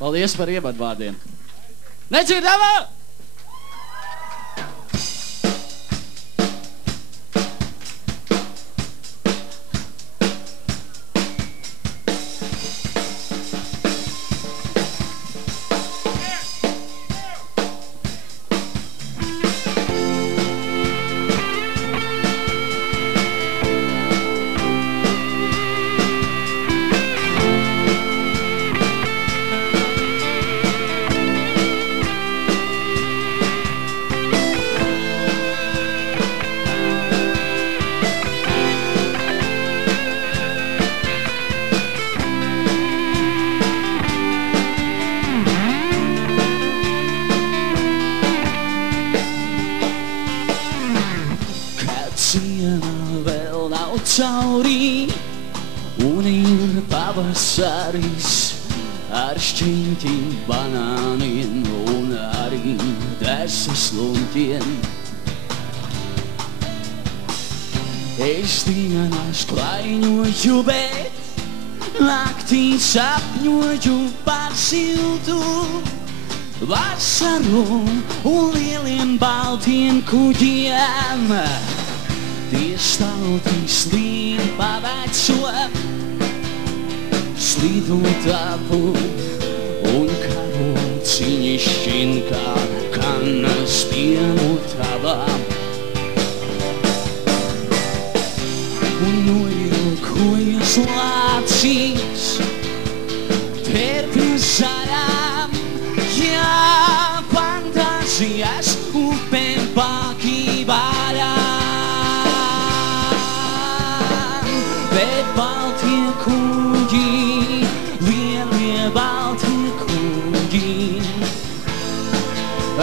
Paldies par ievadvārdiem. Nedzirdama! Cauri, un ir pavasaris ar šķiņķi banāniem un arī desas luņķiem. Es dienās klaiņoju, bet naktī sapņoju par siltu vasaru un lieliem baltiem kuģiem. Tie stautīs līd pa veco slidotavu un karociņi šķinkā kanas pienu tavā. Un noilkojas lācīs terpju zaļām, jā, fantāzijas upēm pākī vaļā. Bet baltie kuģi, lielie baltie kuģi,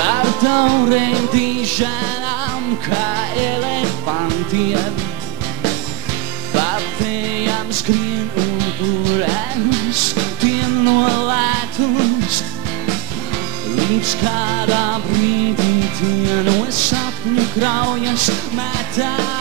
ar taurēm diženām kā elefantiem, papējām skrien upurēs, tiem nolētus, līdz kādā brīdī tie no sapņu kraujas metās.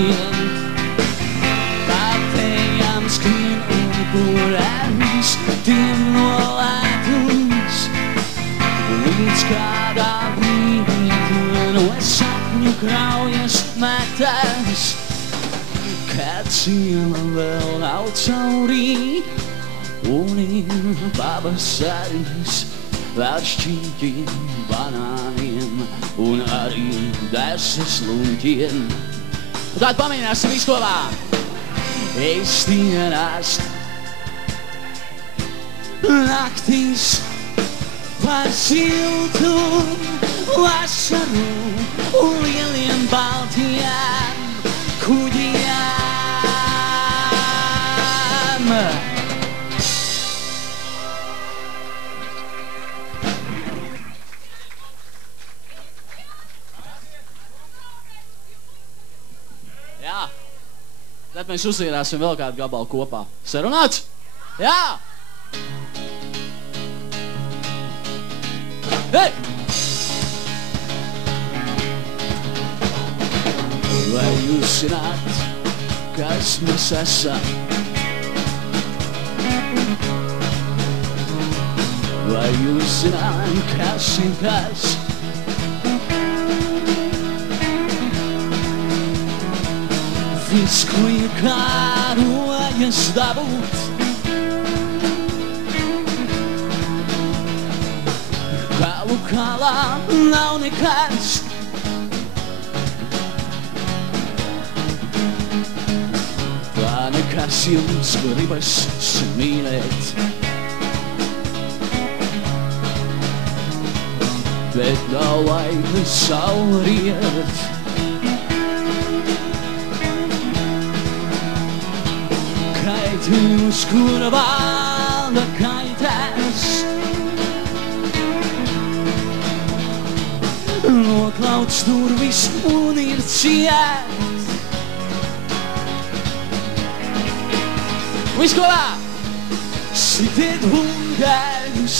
skrien. Tad ejam skrien upurēs, tiem nolētos. Līdz kādā brīdī no sapņu kraujas metas, kad ciema vēl nav caurī, un ir pavasaris ar šķīķiem, banāniem un arī desas luņķiem. Un tad pamēģināsim visu kopā. Es dienās, naktīs, par siltu vasaru un lieliem baltiem kuģiem. Jā, tad mēs uzdziedāsim vēl kādu gabalu kopā. Sarunāts? Jā! Hei! Vai jūs zināt, kas mēs esam? Vai jūs zināt, kas ir kas? Viss, ko iekārojas dabūt, galu galā nav nekas. Tā nekas jums gribas mīlēt, bet nav laika saule riet. Kaitījums, kura valda kaitēs, noklauts durvis un ir ciet. Viss kopā! Sitiet bungas,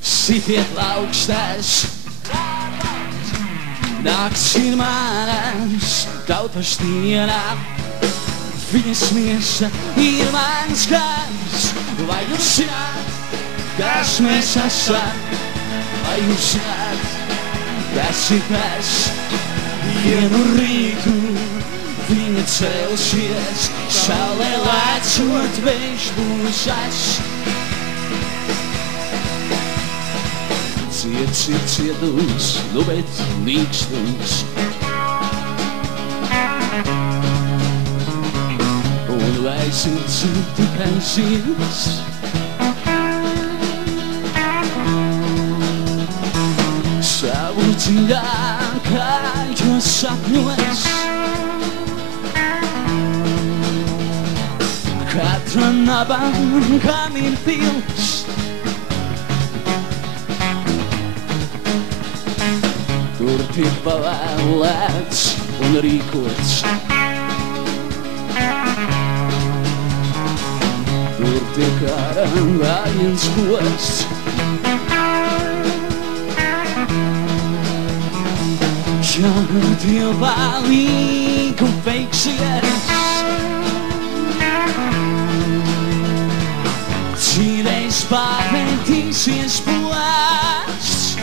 sitiet laukstas, nakts ir manas, tautas dienā. Viņas miesa ir mans gars. Vai jūs zināt, kas mēs esam? Vai jūs zināt, kas ir kas? Vienu rītu viņa celsies, saulē lēcot vējš būsas. Ciets ir cietums, nu bet līkstums. Un vai sirds ir tikai sirds? Savu dziļākajos sapņos, katra nabagam ir pils. Tur tiek pavēlēts un rīkots, tur tiek ārājiens posts. Ja Dieva palīgu veiksies, cīreiz pārvērtīsies posts.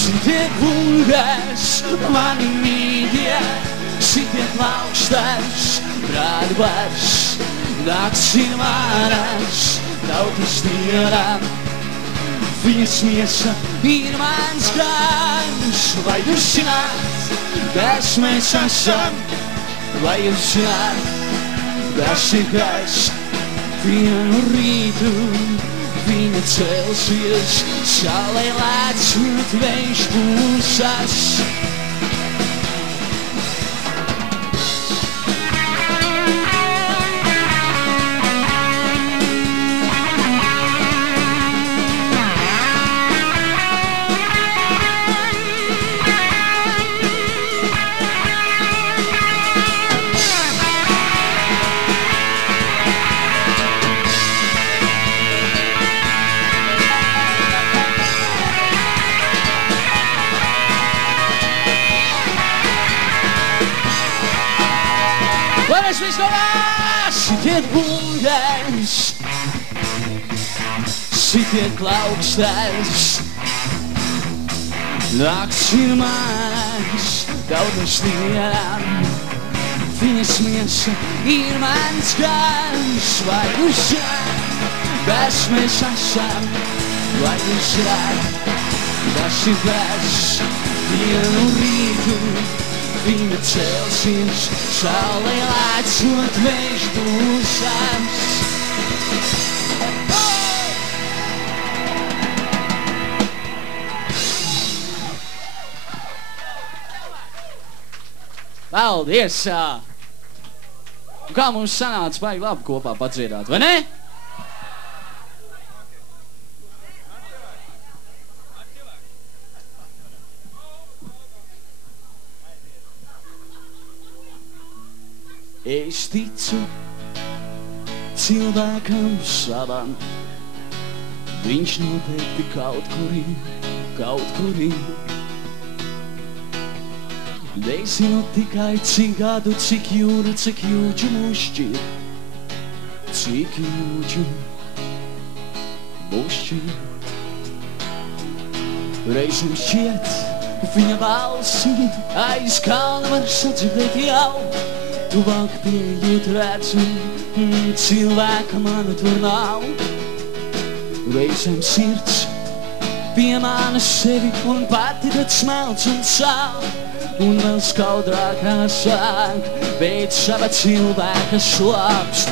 Sitiet bungas, mani mīļie, sitiet laukstas, brāļbars, nakts ir manas, tautas dienā. Viņas miesa ir mans gars. Vai jūs zināt, kas mēs esam? Vai jūs zināt, kas ir kas? Vienu rītu viņa celsies, saulē lēcot vējš būsas. viss no más! Sitiet buļļais, sitiet plaukstēs, nakts ir mans, daudz dienām, viņas miesa ir mans gars, vai jūs rād, kas mēs esam, vai jūs rād, kas ir bērs, vienu rītu, viņa celsies, saulē lēcot vēž dusmas. Paldies! Kā mums sanāca baigi labi kopā padziedāt, vai ne? Es ticu cilvēkam savam, viņš noteikti kaut kur ir. Nezinu tikai cik gadu, cik jūru, cik jūdžu mūs šķir, cik jūdžu mūs šķir. Reizēm šķiet, viņa balsi aiz kalna var sadzirdēt jau. Tuvāk pieejot redzu, cilvēka mana tur nav. Reizēm sirds piemāna sevi un pati tad smelts un sāp. Un vēl skaudrākā sāk, bet sava cilvēka slāpst.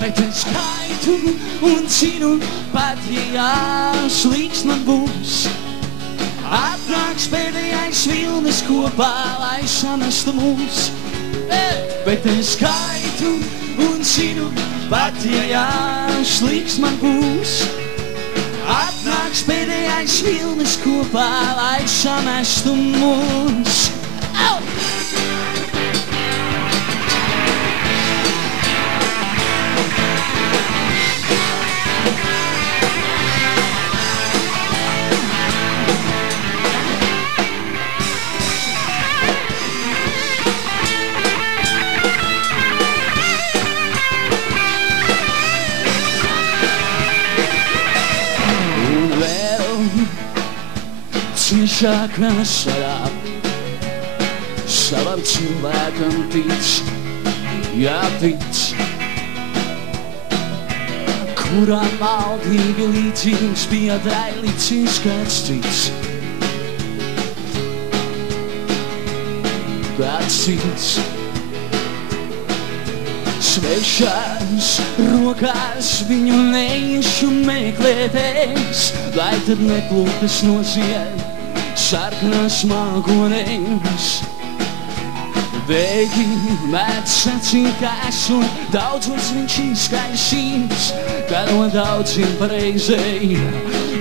Bet es skaitu un zinu, pat ja slikts man būs, atnāks pēdējais vilnis kopā, lai samestu mūs. Bet es skaitu un zinu, pat ja slikts man būs, atnāks pēdējais vilnis kopā, lai samestu mūs. Au! Ciešāk nesarāp, savam cilvēkam tic, jātic, kurām maldīgi līdzīgs bija dailīcīs kāds cits. Kāds cits svešās rokās viņu neiešu meklēties, lai tad neplūktas noziet sarkanās māgonēs. Bēgi mēdz sacīt, ka esot daudzos viņš izskaisīs, ka no daudziem pareizēji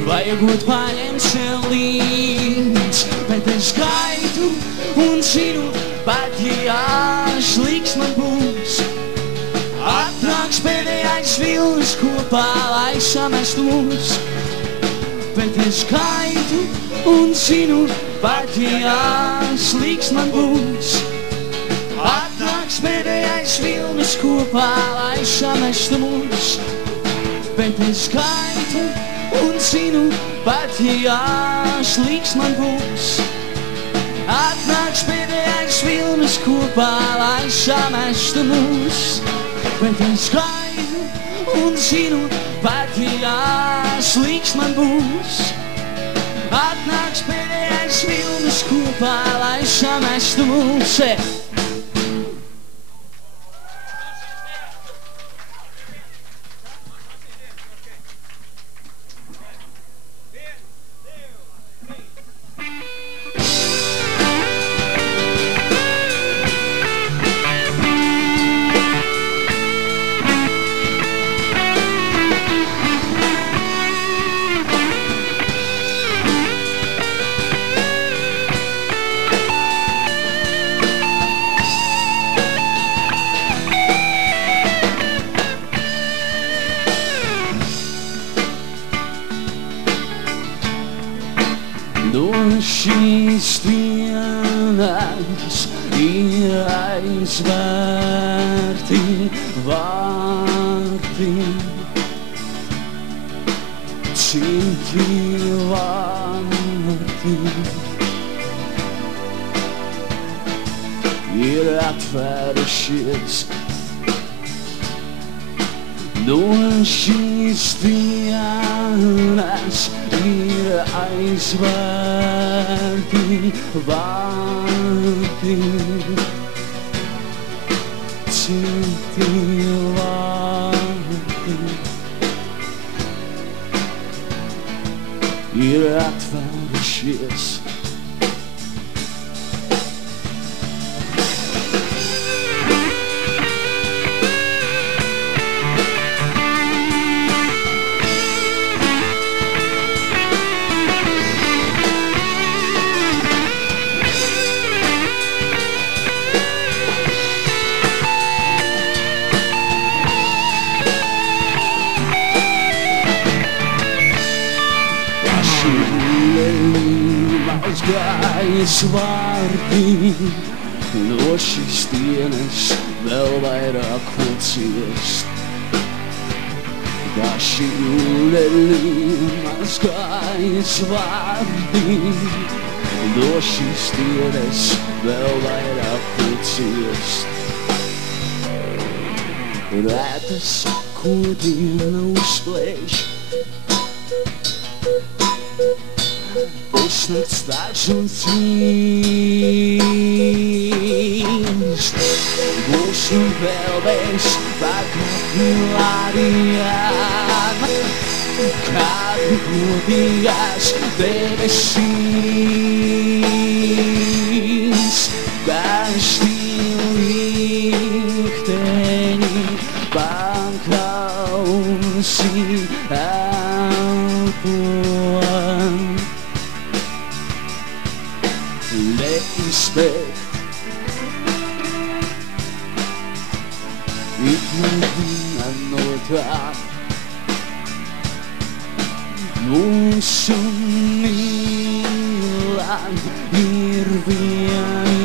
vajagot paņemt sev līdz. Bet es gaidu un zinu, pat ja slikts man būs, atnāks pēdējais vilnis kopā, lai samestu mūs. Bet es gaidu un zinu, pat ja slikts man būs, atnāks pēdējais vilnis kopā, lai samestu mūs. Bet es gaidu un zinu, pat ja slikts man būs, atnāks pēdējais vilnis kopā, lai samestu mūs. Bet es gaidu un zinu, pat ja slikts man būs, atnāks pēdējais vilnis kopā, lai samestu mūs. Noši dienas ir aizvērti vārti, citi vārti ir atvērušies. Nošīs dienas ir aizvērti vārti, citi vārti ir atvērušies. Mazgājas vārdi, no šīs dienas vēl vairāk ko ciest. Kā šī ūdeņi mazgājas vārdi, no šīs dienas vēl vairāk ko ciest. Rētas, ko diena uzplēš, pusnakts tāds un cīst. Būs un vēl bez pagatnilārījām, kādu godīgās debesīs, karstī likteņi paklausī elpon. Neizspēt ik viena no tām. Mūsu mīlēm ir vienīgā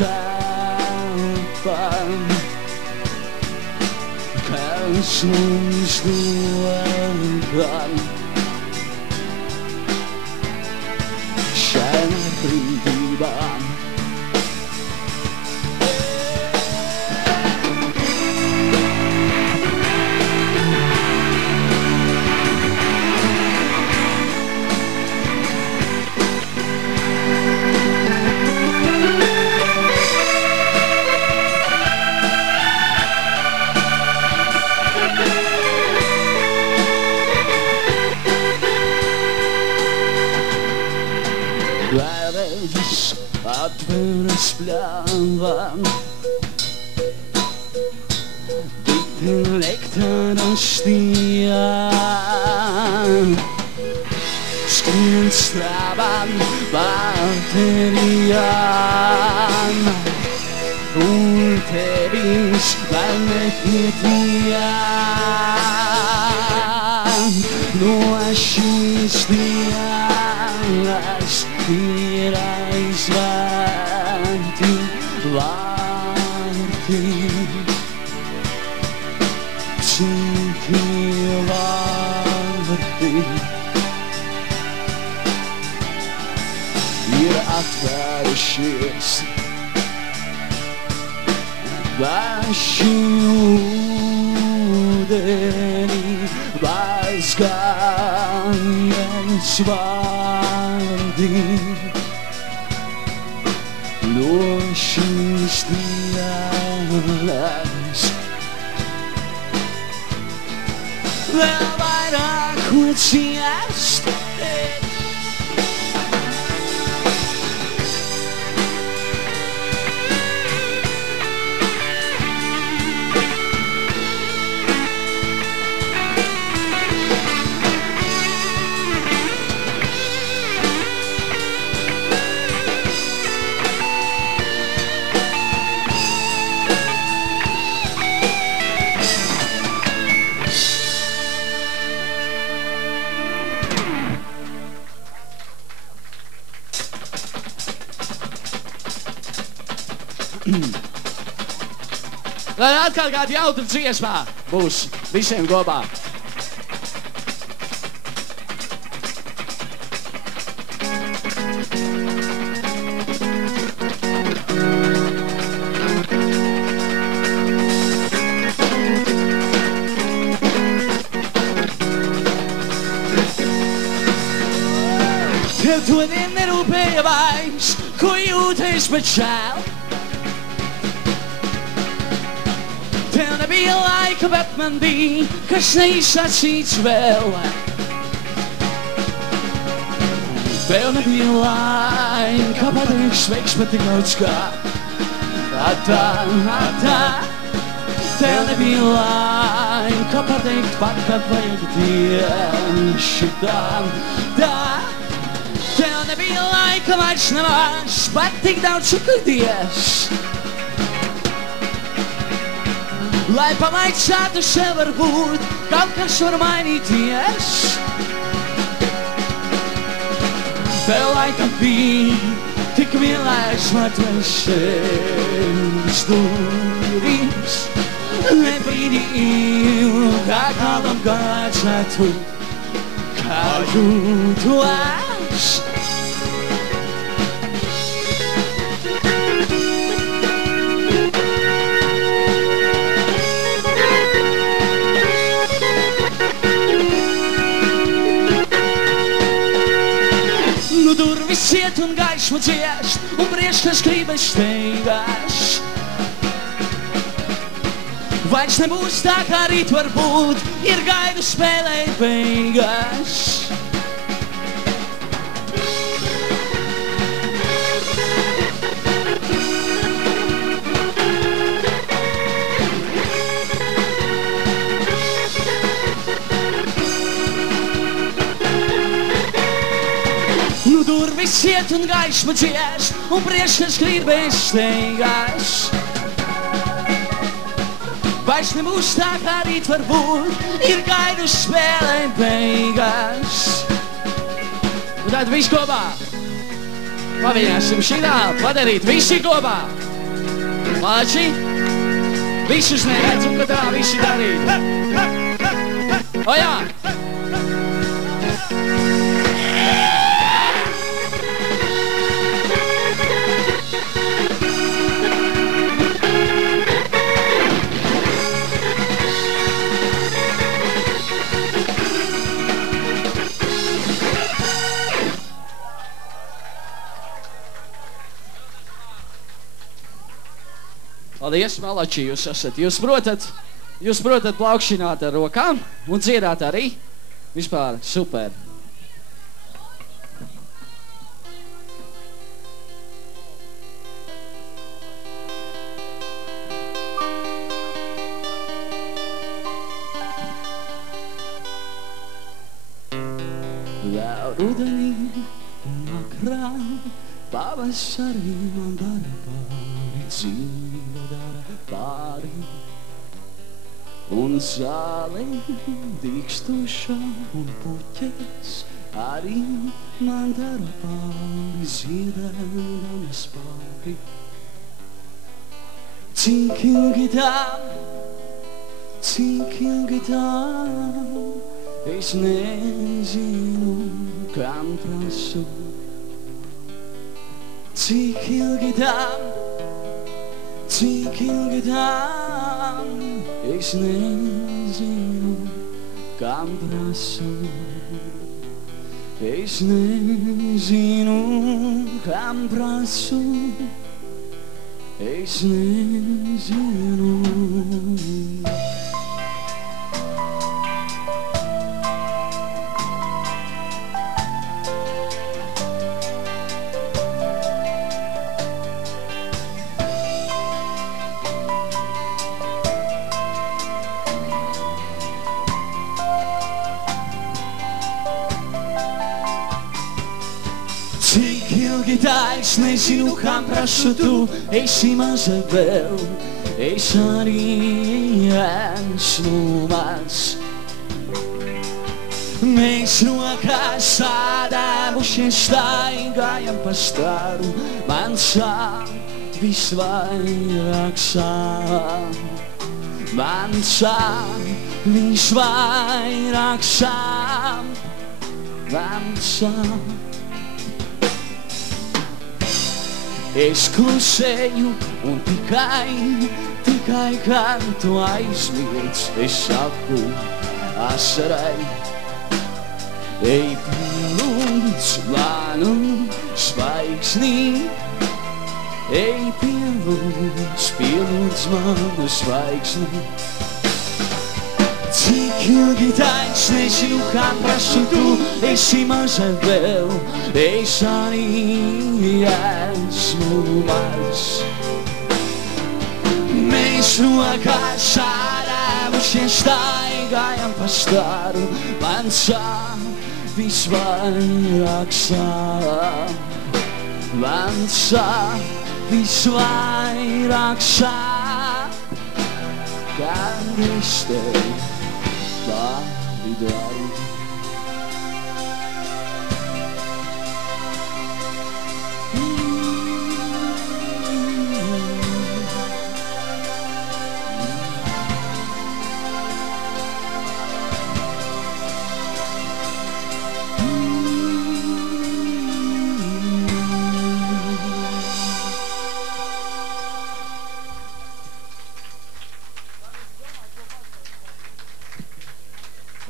telpa, kas mums dod šajā brīdībā. Vēlreiz atveras pļāvām, biti nektāra stijām, skrien strāvām baterijām, un tevis vēl nepietījām. No šīs dienas ir aizvērti vārti, citi vārti ir atvērušies. Vaši ūdeni mazgājas vārdi, no šīs dienas vēl vairāk ko ciest. Lai atkal kāda jautra dziesmā būs visiem kopā. Tev to vien nerūpēja vairs, ko jūties bet žēl. Tev nebija laika, bet man bija, kas neizsacīts vēl. Tev nebija laika, pateikt sveiks, bet tik daudz kā. Atā. Tev nebija laika, pateikt pat, kad vajag tieši tā. Tev nebija laika vairs nemaz, bet tik daudz sakuties. Lai pamaicātu sev varbūt, kaut kas var mainīties. Tev laikam bija tik vienlaiks atvērsies durvis. Nebrīdīju, kā kādam gācētu, kā jūtos. Ciet un gaismu ciest, un brieškas gribas steigas. Vairs nebūs tā, kā rīt varbūt, ir gaidu spēlēt beigas. Durvis ciet un gaismu ciest, un brieškas gribas steigas. Vairs nebūs tā, kā rīt varbūt, ir gaidu spēlēt beigas. Un tad visi kopā. Pamēģināsim šitā padarīt visi kopā. Māči, visus neredzu, ka tā visi darīt. O jā! Paldies, malači, jūs esat. Jūs protat plaukšināt ar rokām un dziedāt arī. Vispār super. Vēl rudenī un vakarā pavasarī man dara pāri dzīve dara pāri. Un zāle dīkstošā un puķes arī man dara pāri ziedēdamas pāri. Cik ilgi tā, es nezinu, kam prasu. Cik ilgi tā, es nezinu, kam prasu. Es nezinu, kam prasu. Es nezinu. Cik ilgi tā, es nezinu, kam prasu tu, esi maza vēl, es arī esmu maz. Mēs rokās sādēvušies staigājam pa staru, man sāp visvairāk sāp. Man sāp, viņš vairāk sāp. Man sāp. Es klusēju un tikai kad tu aizliedz, es saku asarai. Ej, pielūdz manu zvaigzni, ej, pielūdz manu zvaigzni. Cik ilgi taču nezinu, kā prašu tu, esi maza vēl, es arī esmu maz. Mēs rokās sārāvušies staigājam pa staru, man sāp, visvairāk sāp. Man sāp, visvairāk sāp, kad es tevi labi daru.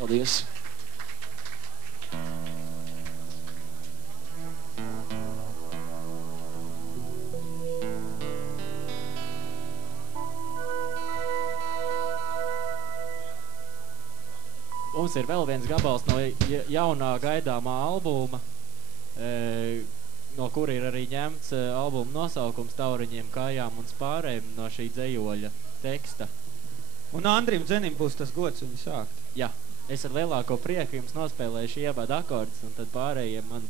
Paldies! Mums ir vēl viens gabals no jaunā gaidāmā albuma, no kura ir arī ņemts albuma nosaukums Tauriņiem, kājām un spārēm no šī dzejoļa teksta. Un Andrim Dzenim būs tas gods viņu sākt. Jā, es ar lielāko prieku jums nospēlēšu ievadu akordus, un tad pārējiem mans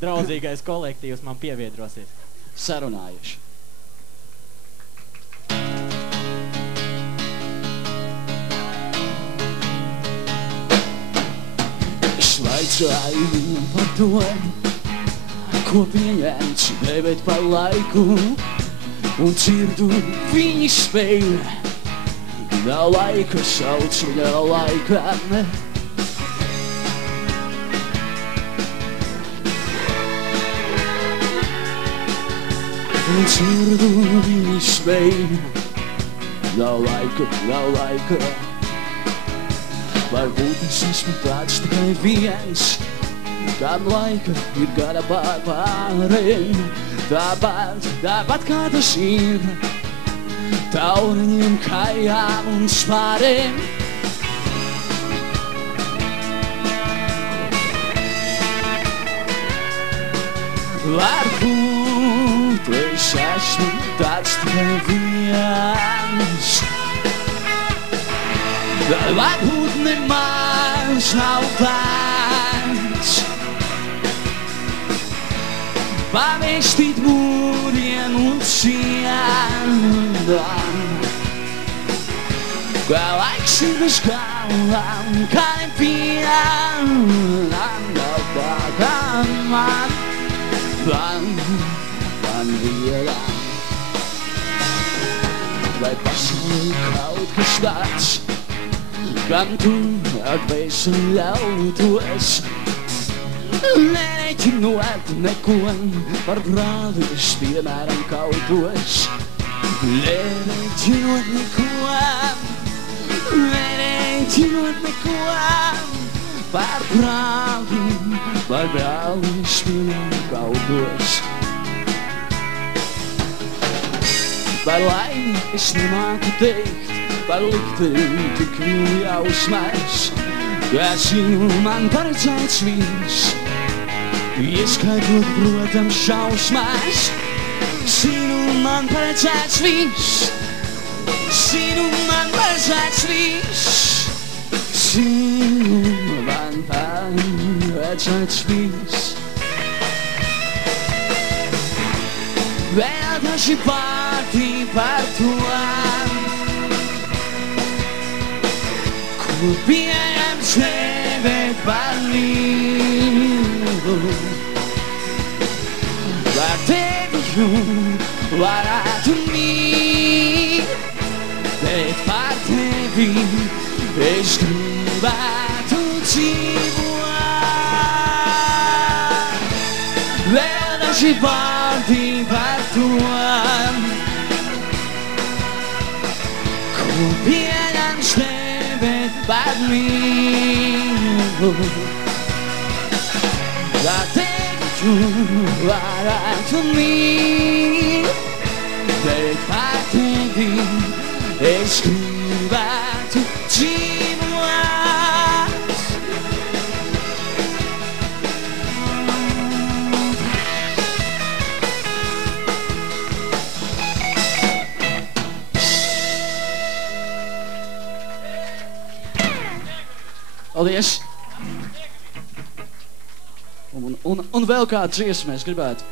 draudzīgais kolektīvs man pieviedrosies. Sarunājuši. Es vaicāju par to, ko pieņemts, bet par laiku, un dzirdu viņi spēj. Nav laika, saucu, nav laika, ne. Un dzirdu viņi spēj. Nav laika. Varbūt es esmu tāds tikai viens, kam laika ir gana pāriem. Tāpat kā tas ir Tauriņiem, kājām un spārēm. Varbūt es esmu tāds tikai viens, varbūt nemaz nav vērts pavēstīt mūriem un sienām, kā laiks ir bez galām, kā nevienam nav tā kā man vienam. Vai pasaulē kaut kas tāds, kam tu atvēsi ļautos, nereķinot neko par brālis, piemēram, kautos. Nereķinot neko par brālis, piemēram, kautos. Par laimi es nemāku teikt, par likteni tik viņu jausmēs, kā zinu man paredzēts viss. Ieskaitot, protams, šausmās, zinu man paredzēts viss. Zinu man paredzēts viss. Zinu man paredzēts viss. Vēl daži vārdi par to, kur pieņem sevi par līgu. Par tevi varētu mīt, bet par tevi es gribētu dzīvot. Vēl daži vārdi par to, ko pieņems tevi par mīlu. Kā tevi tu varētu mīt, bet par tevi es gribētu dzīvot. Paldies! Un vēl kādu dziesmu mēs gribētu.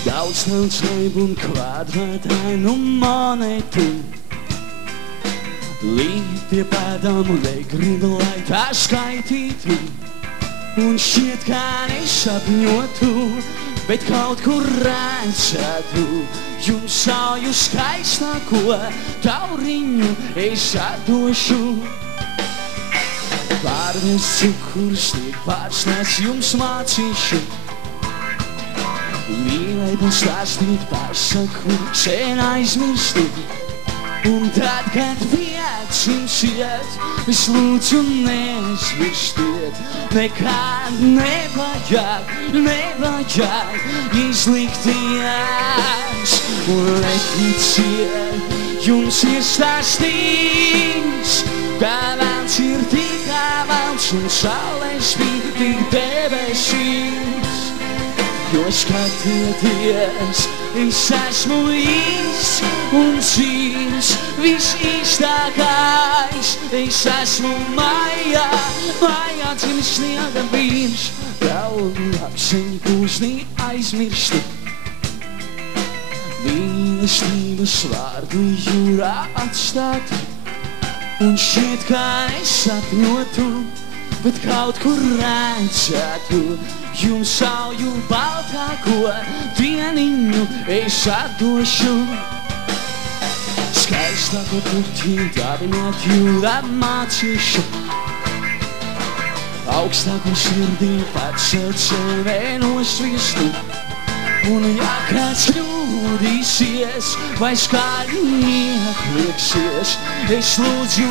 Daudz naudsību un kvadrātainu monetu, līd pie pēdām un negribu, lai tā skaitītu. Un šķiet, kā nesapņotu, bet kaut kur redzētu. Jums sauju skaistāko tauriņu es atdošu. Pārnesu, kurš tiek pārsnēs jums mācīšu. Mīlēt un stāstīt pasaku sen aizmirstu. Un tad, kad piedzimsiet, es lūdzu neaizmirstiet. Nekad nevajag izlikties. Un neticiet, jums iestāstīs, kā velns ir tik velns un saule spīd tik debesīs. Jo skatieties, es esmu īsts un dzīvs, visīstākais. Es esmu mājā dzimis sniega vīrs, Galvu apseņu kūsnī aizmirstu. Mīlestības vārdu jūrā atstātu, un šķiet, kā nesapņotu, bet kaut kur redzētu. Jums sauju baltāko dieniņu es atdošu. Skaistāko puķi dāvināt jūrā mācīšu. Augstāko sirdī pats sevi nosviestu. Un ja kāds kļūdīsies vai skaļi iekliksies, es lūdzu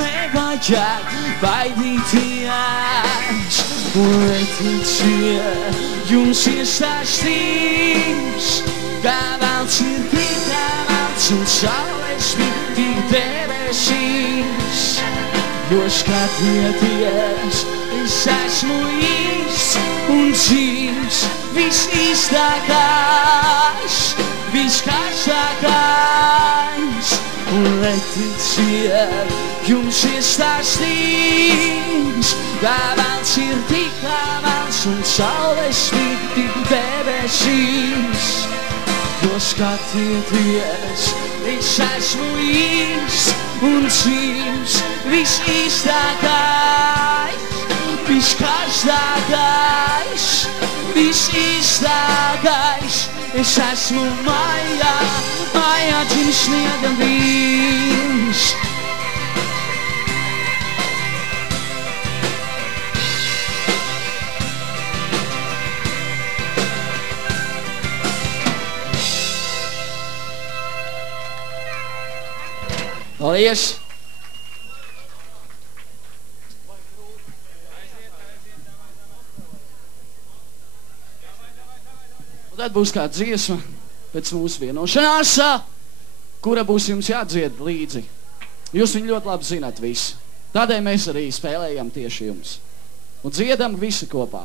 nevajag baidīties. Un neticiet, jums iestāstīs, kā velns ir tik velns un saule spīd tik debesīs. Jo skatieties, es esmu īsts un dzīvs, visīstākais, viskarstākais. Un neticiet, jums iestāstīs, kā velns ir tik velns un saule spīd tik debesīs. Jo skatieties, es esmu īsts un dzīvs, visīstākais, viskarstākais, visīstākais. Es esmu mājā dzimis sniega vīrs. Paldies! Un tad būs kāda dziesma pēc mūsu vienošanās, kura būs jums jādzied līdzi. Jūs viņu ļoti labi zināt visi. Tādēļ mēs arī spēlējam tieši jums. Un dziedam visi kopā.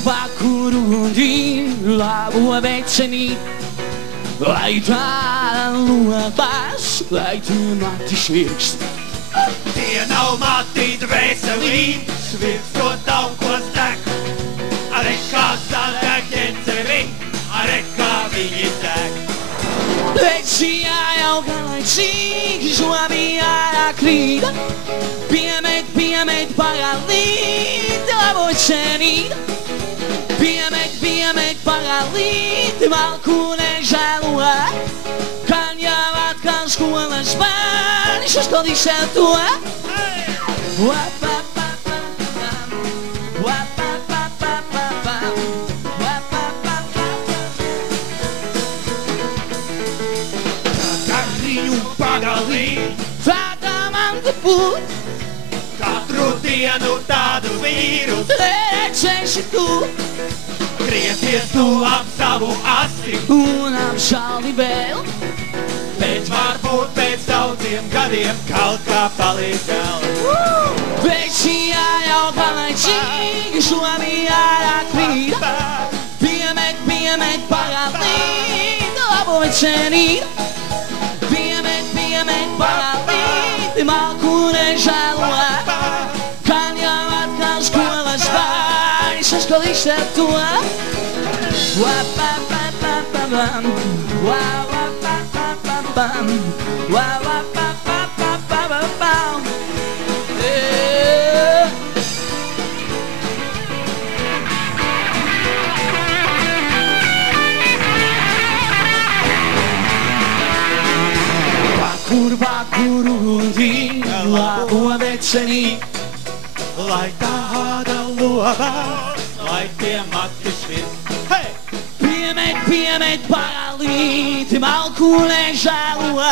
Pakurundi labu vecenī, lai tā lobās, lai tu mati švirkst. Tie nav mati dvēselī, švirkstot taukos deg. Are kā sadeg ķeceri, are kā viņi deg. Vecījā jau galaicīgi, žobījā krīt. Piemet pagalīt, labu cenīt. Piemet pagalīt, malku nežēlo. Kan jau atkal skolas bērni, saskaldīs sev to. Garriņu pagalīt, tā man te būt. Katru dienu tādu vīrus, Redzēsi tu griezies tu ap savu asi. un apšaldi vēl. Bet varbūt pēc daudziem gadiem kaut kā palīdz vēl. Vecījā jau galaicīgi, žobījā krīt. Piemet pagalīt, labu cenīt. Piemet pagalīt, malku nežēlo. Kan jau atkal skolas bērni, saskaldīs sev to. Pakurundi labu vecenī, Lai tāda loba, lai tie mati švirkst. Hei! Piemet pagalīt, malku nežēlo.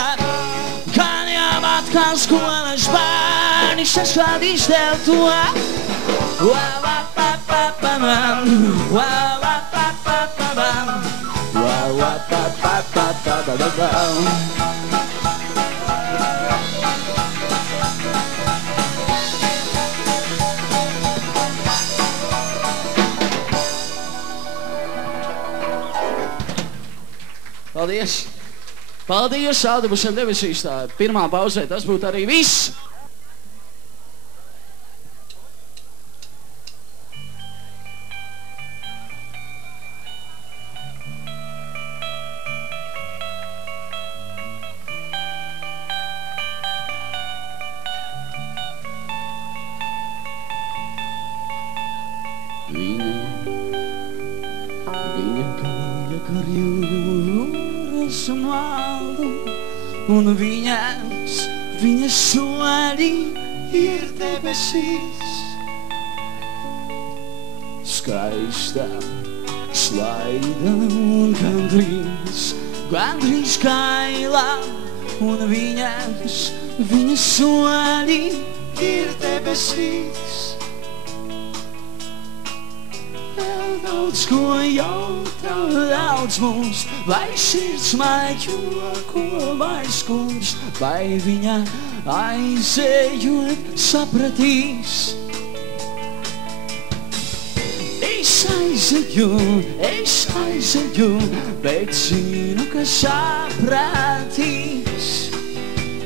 Kan jau atkal skolas bērni, saskaldīs tev to. Paldies! Paldies, Autobusiem debesīs, tā pirmā pauzē, tas būtu arī viss! Viņa kāja kar jūras un valdu, un viņas soļi ir debesīs. Skaista, slaida un gandrīz kaila, un viņas soļi ir debesīs. Daudz ko jautā, daudz mums, vai sirds maiķo, ko vai skunds, vai viņa aizējot sapratīs. Es aizēju, bet zinu, ka sapratīs,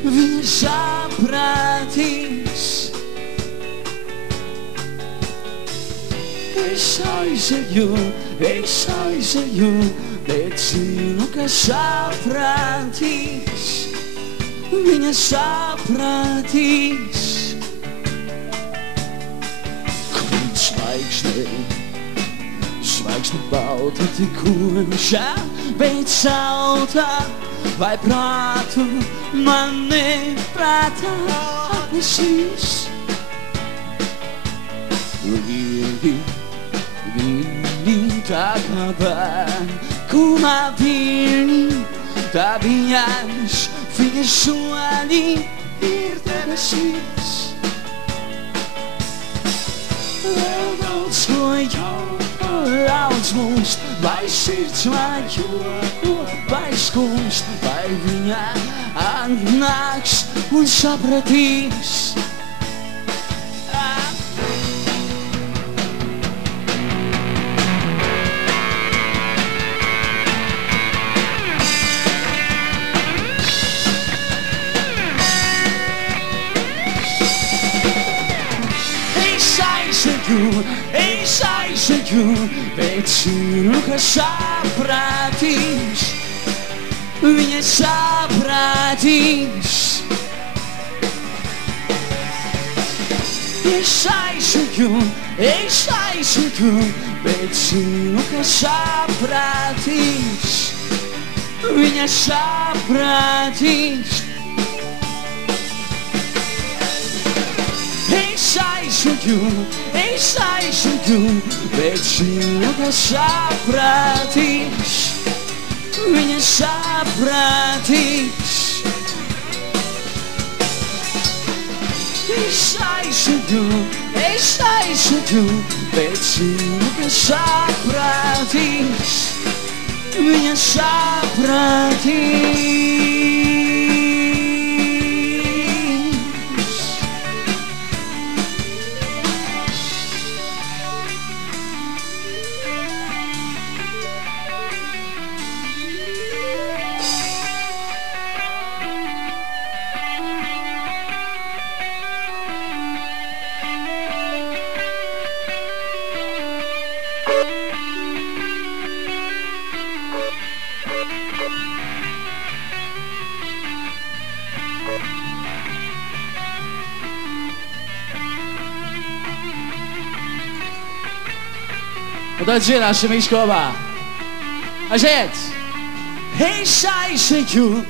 viņa sapratīs. Es aizēju, bet zinu, ka sapratīs, viņa sapratīs. Krīt zvaigzne balta tikoša, bet salta, vai prātu man neprātā atnesīs. Viņi tā kā bērkumā pilni, tā viņas soļi ir debesīs. Vēl daudz ko jautā, daudz mūs, vai sirds vai joko, vai skumst, vai viņa atnāks un sapratīs. Es aizēju, bet zinu, ka saprātīs, viņa saprātīs. Es aizēju, bet zinu, ka saprātīs, viņa saprātīs. Es aizēju, bet zinu, ka saprātīs, viņa saprātīs. Es aizēju, bet zinu, ka saprātīs, viņa saprātīs. Un tad dziedāsim visi kopā. Aiziet! Es aizēju,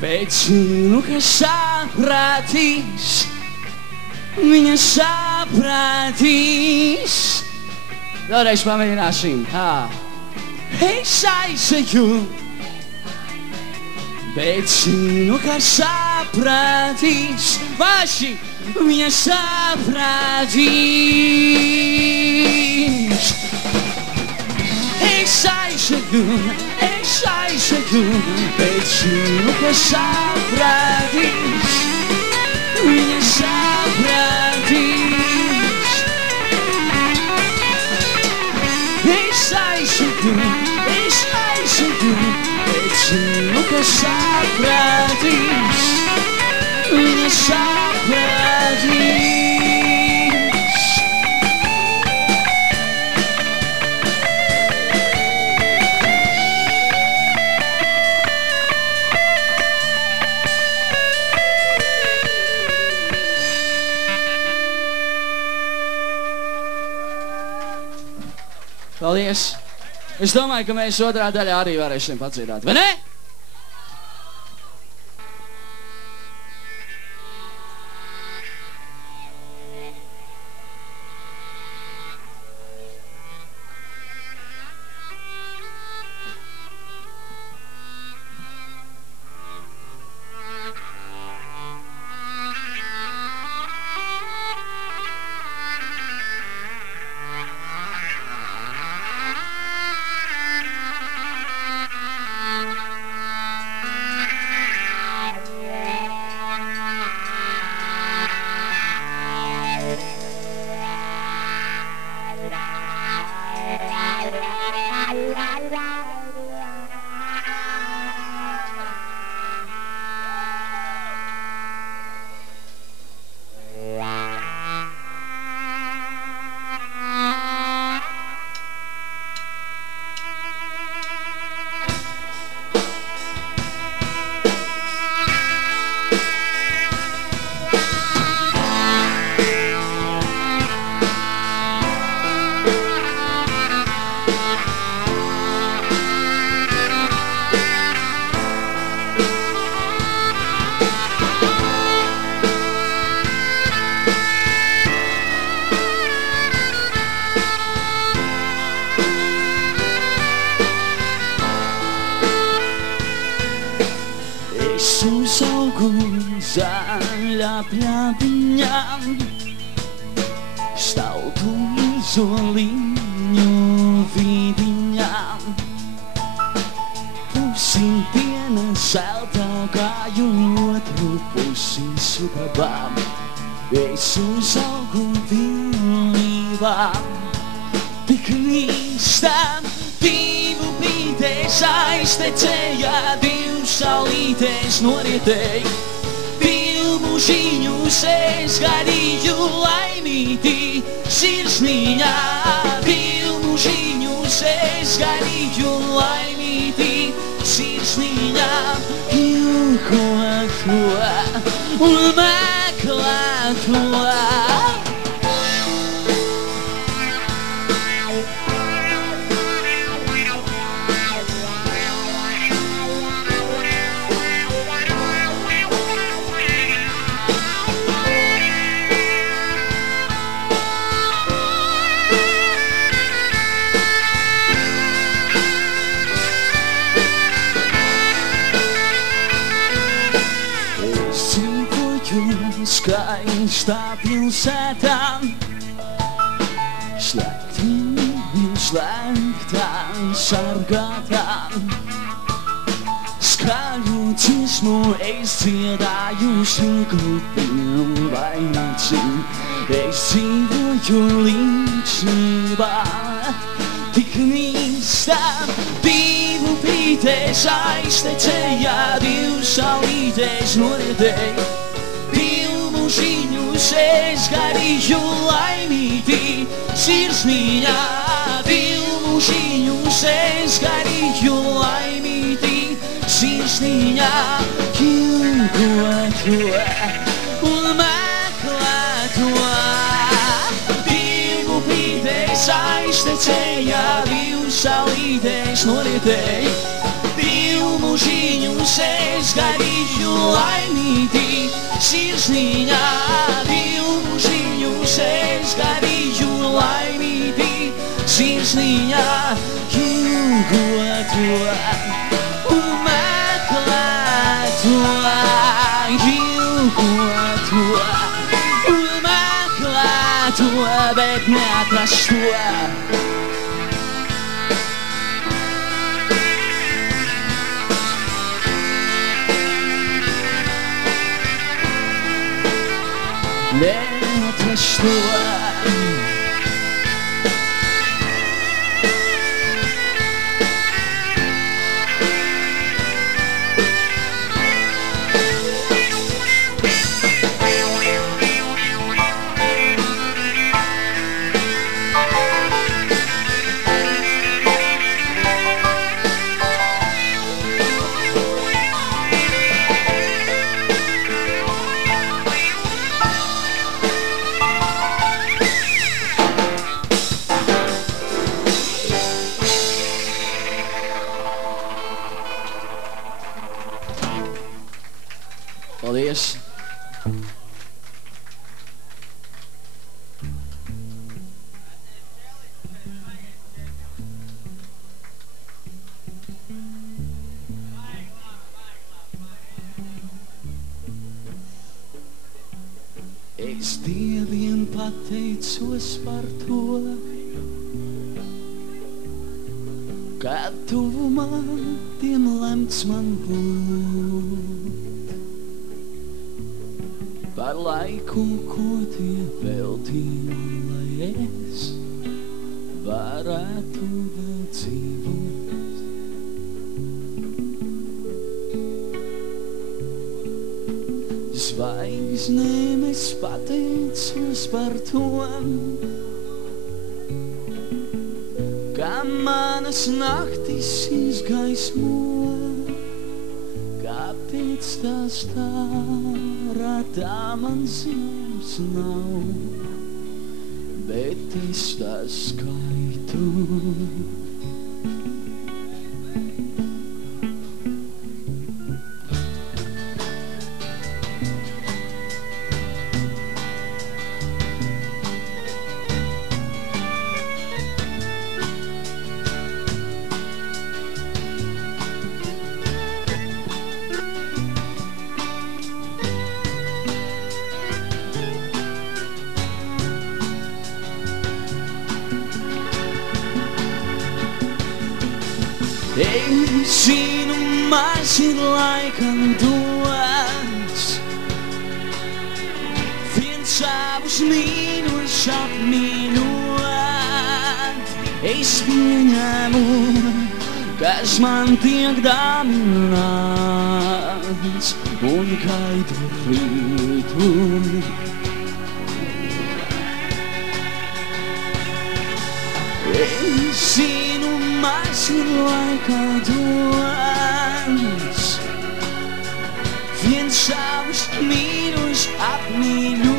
bet zinu, ka saprātīs, viņa saprātīs. Vēlreiz pamēģināsim. Es aizēju, bet zinu, ka saprātīs, paši viņa saprātīs. Es aizēju, bet zinu, ka saprātīs, viņa saprātīs. Es aizēju, bet zinu, ka saprātīs, viņa saprātīs. Paldies! Es domāju, ka mēs otrā daļā arī varēsim padziedāt, vai ne? Zaļā pļaviņā stāv tu maizoliņu vidiņām. Pusi diena zeltā kāju, otru pusi sudrabām. Es uzaugu vienībām, tik mīkstam, divu bītēs aiztecēja, divu saulītēs norietēja. Divu mūžiņus es gaidīju laimītī sirsniņā, divu mūžiņus es gaidīju laimītī sirsniņā. Ilgot to un meklēt to. Skaistā pilsētā, slēgtiem slēgtām sargātām. Skaļu dziesmu es dziedāju silgupiem vainīcim. Es dzīvoju līdzībā, tik mīkstām, divu bītēs aiztecēja, divu saulītēs norietēja. Mūžiņus es gaidīju laimītī sirsniņā, divu mūžiņus es gaidīju laimītī sirsniņā. Ilgot to un meklēt to, divu bītēs aiztecēja, divu saulītēs norietēja. Divu mūžiņus es gaidīju laimītī sirsniņā, divu mūžiņus es gaidīju laimītī sirsniņā. Ilgot to un meklēt to, ilgot to un meklēt to, bet neatrast to. Neatrast to. Paldies! Es Dieviem pateicos par to, kad tuvumā tiem lemts man būt. Par laiku, ko tie veltīja, lai es varētu vēl dzīvot. Zvaigznēm es pateicos par to, ka manas naktis izgaismo, kāpēc tās tā rādā man zināms nav, bet es tās skaitu. Es zinu, maz ir laikam dots, viens savus mīļus apmīļot. Es pieņemu, kas man tiek dāvināts, un gaidu rītu. Es zinu, maz ir laika dots, viens savus mīļus apmīļot.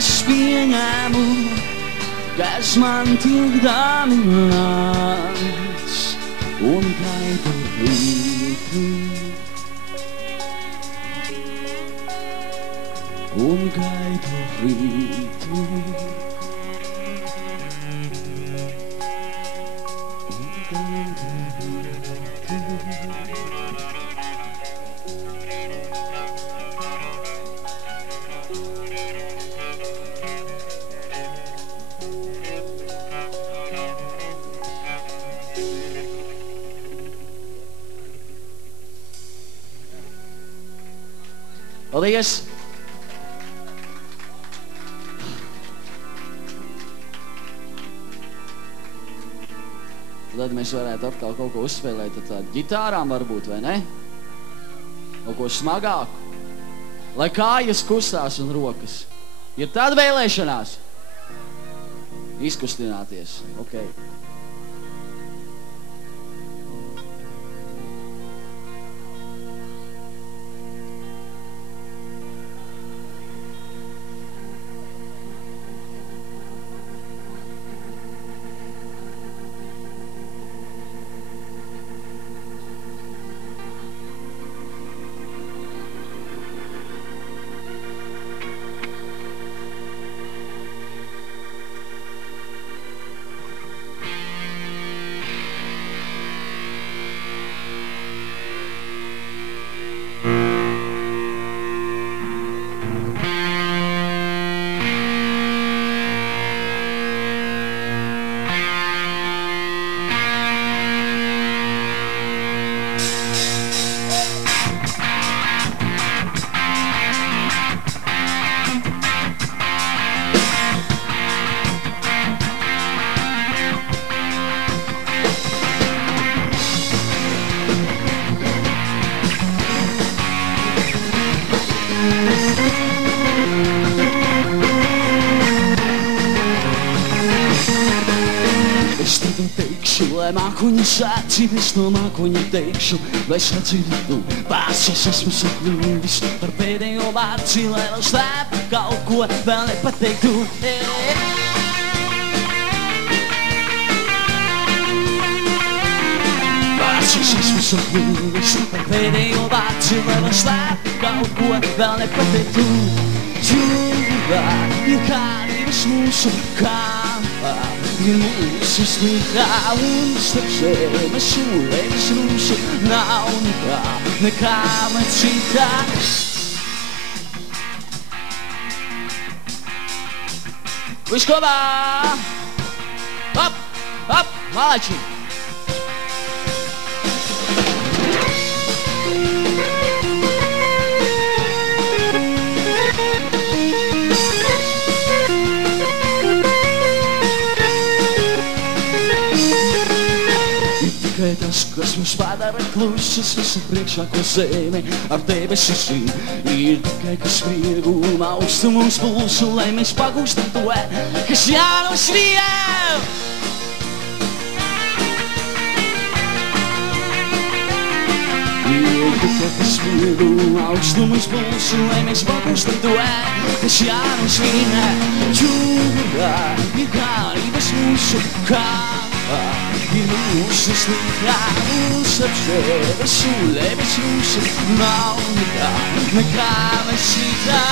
Es pieņemu, kas man tiek dāvināts, un gaidu rītu. Un gaidu rītu. Paldies! Tad mēs varētu atkal kaut ko uzspēlēt ar tādu ģitārām varbūt, vai ne? Kaut ko smagāku. Lai kājas kustās un rokas. Ir tāda vēlēšanās? Izkustināties. Ok. Lai mākoņu sācīt, es no mākoņa teikšu, lai sacītu, pārsies esmu sakļuvis par pēdējo vārci, lai vēl slēpu kaut ko vēl nepateiktu. Pārsies esmu sakļuvis par pēdējo vārci, lai vēl slēpu kaut ko vēl nepateiktu. Jūrā ir kādības mūsu kāpā, ir mūsu slikā un starp zemes ūdens rūsu nav nekā man citā. Viss kopā! Hop, hop, malači! Tas, kas mums padara klusas visu priekšāko zemi ar debesīm, ir tikai kas sprieguma augstu mums pulsu, lai mēs pagūstam to, kas jānosvien. Ir tikai kas sprieguma augstu mums pulsu, lai mēs pagūstam to, kas jānosvien. Jūrā ir kārības mūsu kāpā, ir mūsu slikā un starp zemes ūdens rūsu nav nekā man citā.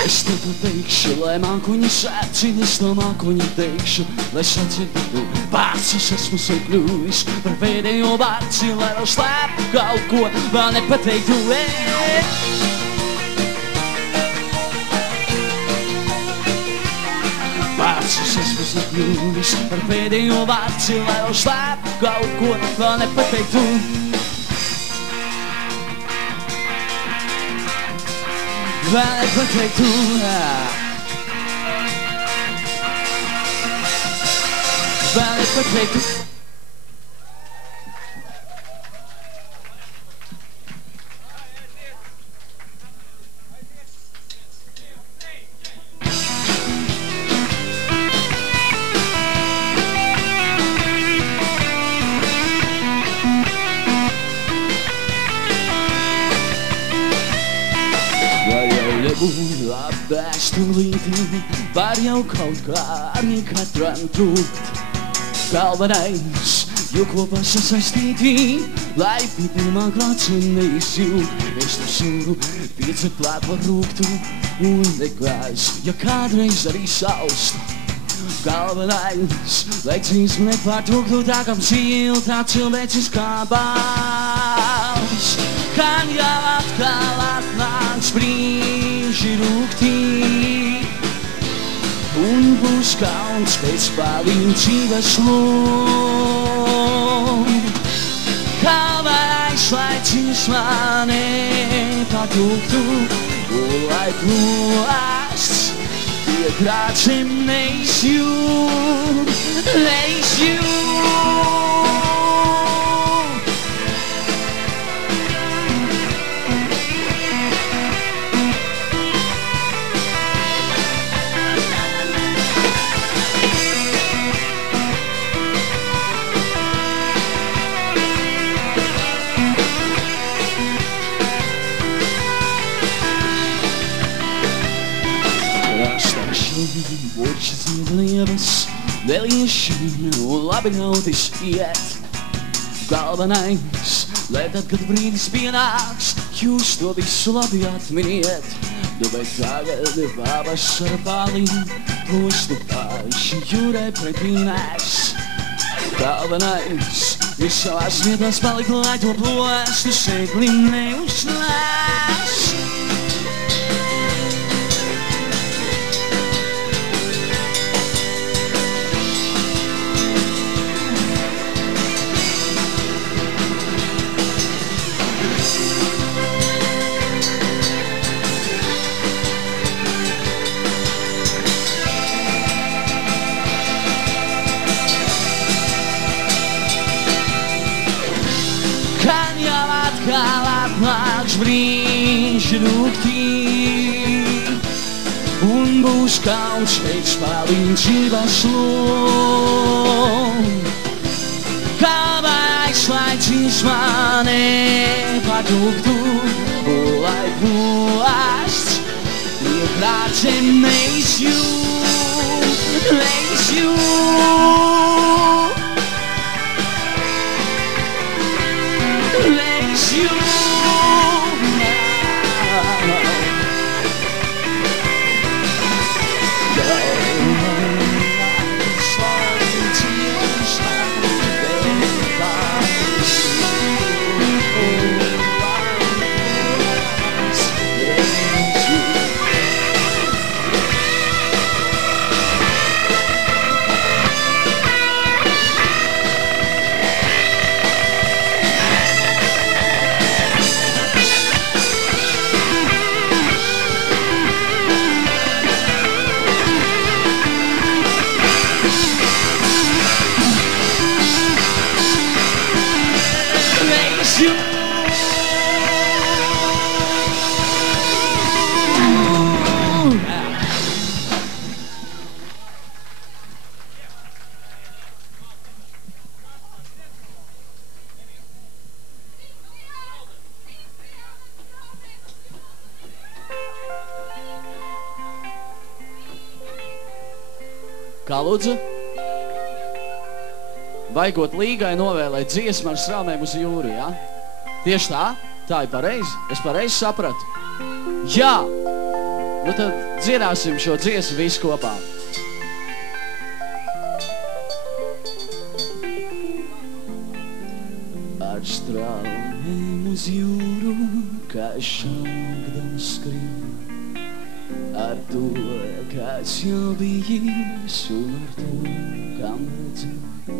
Es to teikšu, lai mākuņi sēci, es to mākuņi teikšu, lai sacirdu. Pats es esmu kļuvis par pēdējo vārci, lai vēl slēpu kaut ko, vēl nepateiktu. Pats es esmu kļuvis par pēdējo vārci, lai vēl slēpu kaut ko, vēl nepateiktu. Vēl nepateiktu. Vēl nepateiktu. Apbēstu līdī, var jau kaut kā arī katram trūkt. Galvenais, jo kopā sasaistītī, lai pirmā klāts un neizjūt. Es to sūru, piecet plāt var rūktu un nekās, ja kādreiz arī saust. Galvenais, lai dzīsmu nepārtrūktu, tā kam zīl, tā cilvēcis kā bāls. Kan jau atkal atnāks brīži rūktī, un būs kauns pēc palīdzības lūk. Kāpēc lai dzīsmā nepārtrūktu, un lai plūsts pie krācim neizjūt, neizjūt. Burčas ieliebas, vēl iešana un labi ļautis iet. Galvenais, lai tad, kad brīdis pienāks, jūs to visu labi atminiet. Nu, bet tagad pavasara palī, plostu paši jūrē pretī nes. Galvenais, ir savās vietās palikt, lai to plostu segli neuzlēs. Atnāks brīži rūktī, un būs kauns pēc palīdzības lūk. Kāpēc lai dzīsmā nepārtrūktu, un lai plūsts pie krācim neizjūt, neizjūt, neizjūt. Kā lūdzu? Vajgot līgai novēlēt dziesmu ar straumēm uz jūru, ja? Tieši tā? Tā ir pareizi? Es pareizi sapratu? Jā! Nu tad dziedāsim šo dziesmu visi kopā. Ar straumēm uz jūru, kā šaugdams skrien, ar to, kāds jau bijis, un ar to, kam redzēt,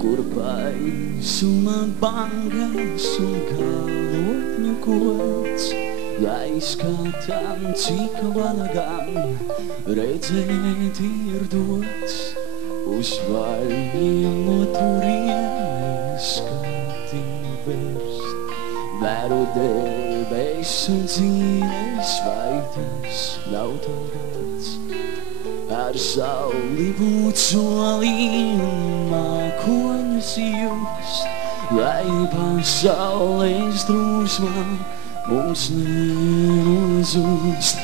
kur paisumā bangas un galotņu kods, lai skatām, cik vanagam redzēt ir dots, uz vaļņiem no turienes skatiņu vērst. Vēru debes un dzīves, vai tas nav tāds? Ar sauli būt solī un mākoņus just, lai pasaules drūsmā mums nenozūst.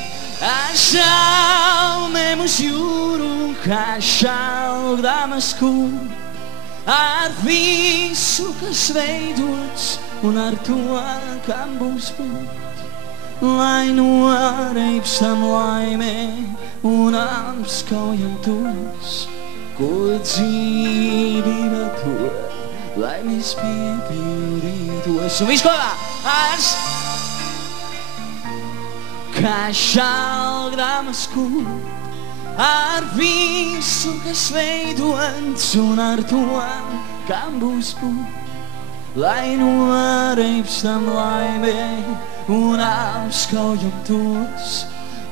Ar saulēm uz jūru, kā šaugdamas kur, ar visu, kas veidots, un ar to, kam būs būt, lai noreibstam laimē un apskaujam tos, ko dzīvība dod, lai mēs piepildītos. Un viss kopā! Kā šaugdamas kur, ar visu, kas veidots, un ar to, kam būs būt, lai noreibstam laimē un apskaujam tos,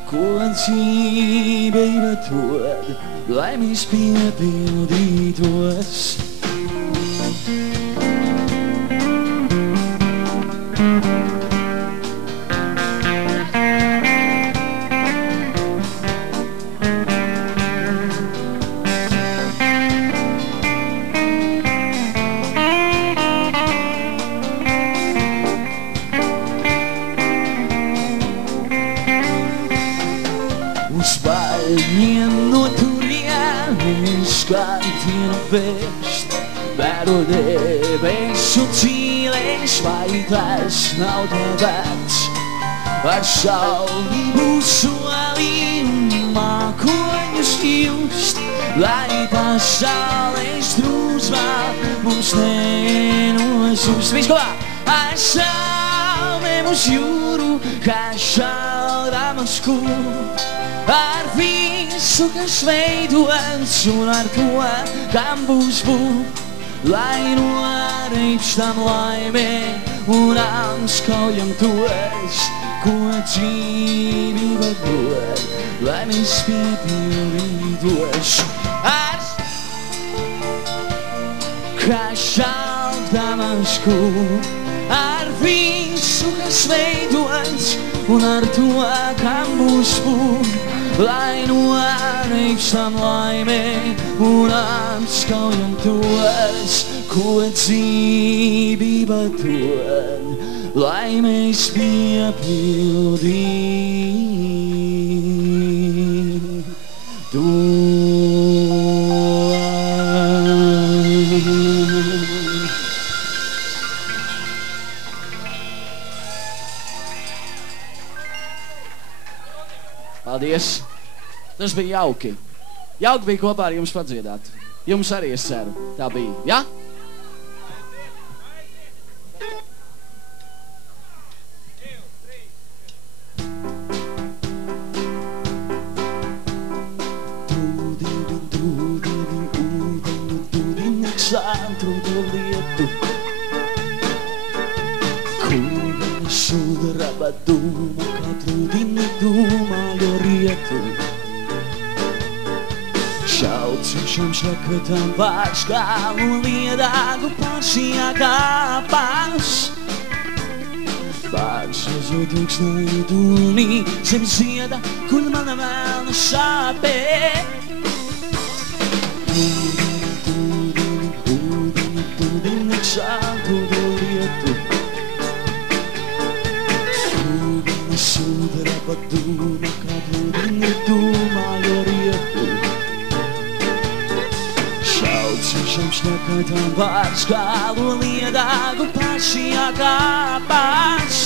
ko dzīvība dod, lai mēs piepildītos. Uz vaļņiem no turienes skatienu vērst, vēro debesu dzīles, vai tas nav tā vērts? Ar sauli būs solī un mākoņus just, lai pasaules drūsmā mums nenozūst. Viss kopā! Ar saulēm uz jūru, kā šaudāmas kur, ar visu, kas veidots, un ar to, kam būs būt, lai noreibstam laimē un apskaujam tos, ko dzīvība dod, lai mēs piepildītos. Kā šaugdamas kur, ar visu, kas veidots, un ar to, kam būs būt, lai noreibstam laimē un apskaujam tos, ko dzīvība dod, lai mēs piepildītos. Paldies! Tas bija jauki. Jauki bija kopā ar jums padziedāt. Jums arī, es ceru, tā bija. Ja? Centru do lietu, kur sudraba dūmu, katru dienu domāju rietu. Šauciešam šakatām vārds kālu liedāgu pašajā kāpās. Pārsozu tūkstnāju dūnī zem zieda, kur mana melna sāpē. Centru do lietu, kur sudraba dūmu, katru dienu domāju rietu. Šauciešam šakatām vārds kālu liedāgu pašajā kāpās.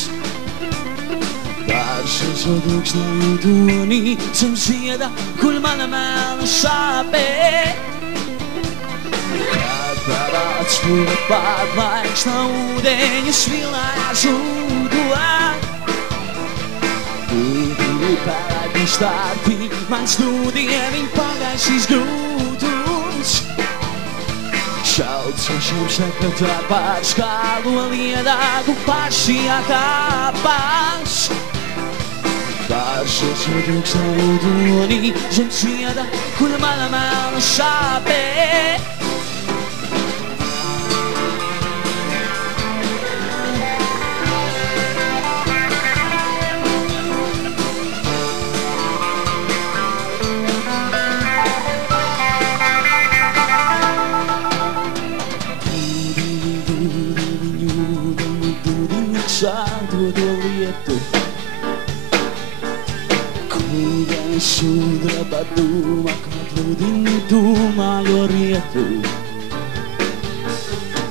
Dārša zodūksnāju donī, zem zieda, kur mana melna sāpē. Kad parāds pura pārlaiks nav ūdeņa svilājās ūdot. Tūdī pēdī stārtī, mans nūdieviņ pagaisīs grūtums. Šaucošam šakatā pār skālo liedāgu pašijā kāpās. Dārša zodūksnāju donī, zem zieda, kur mana melna sāpē. Santo do lietu, kura sudra paduma, kā plūdini dūmājo rietu.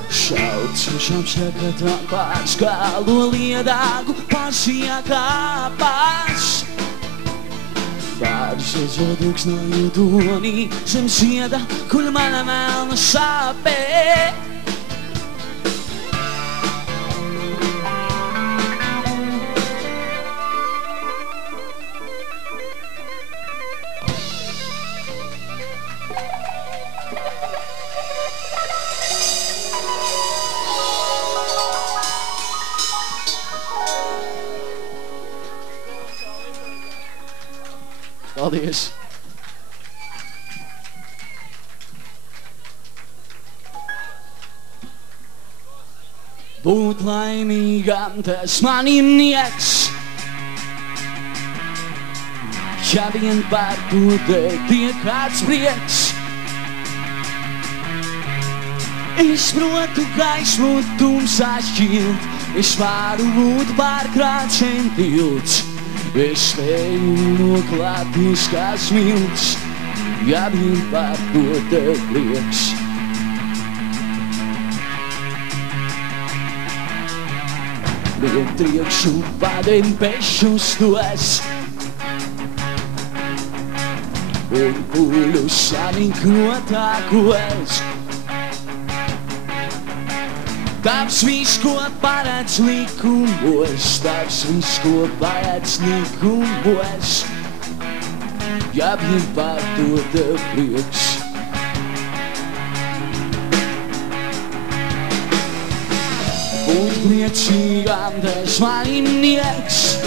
Šaucošam šakatām pār skālo liedāgu pašijā kāpās. Dārša zodūksnāju donī, zem zieda, kur mana melna sāpē. Paldies! Būt laimīgam tas mani nieks, ja vien par to dēļ tiek kāds prieks. Es protu gaismu tumsā šķilt, es varu būt pārkrāts tilts. Es spēju noklāties kā smilts, ja vien par to tev prieks. Vien triekšu padēm pešus tos, un pūļu saniknotākos. Tavs viss, ko paredz likumos, tavs viss, ko paredz likumos, ja vien par to tev prieks. Būt priecīgam tas mani nieks,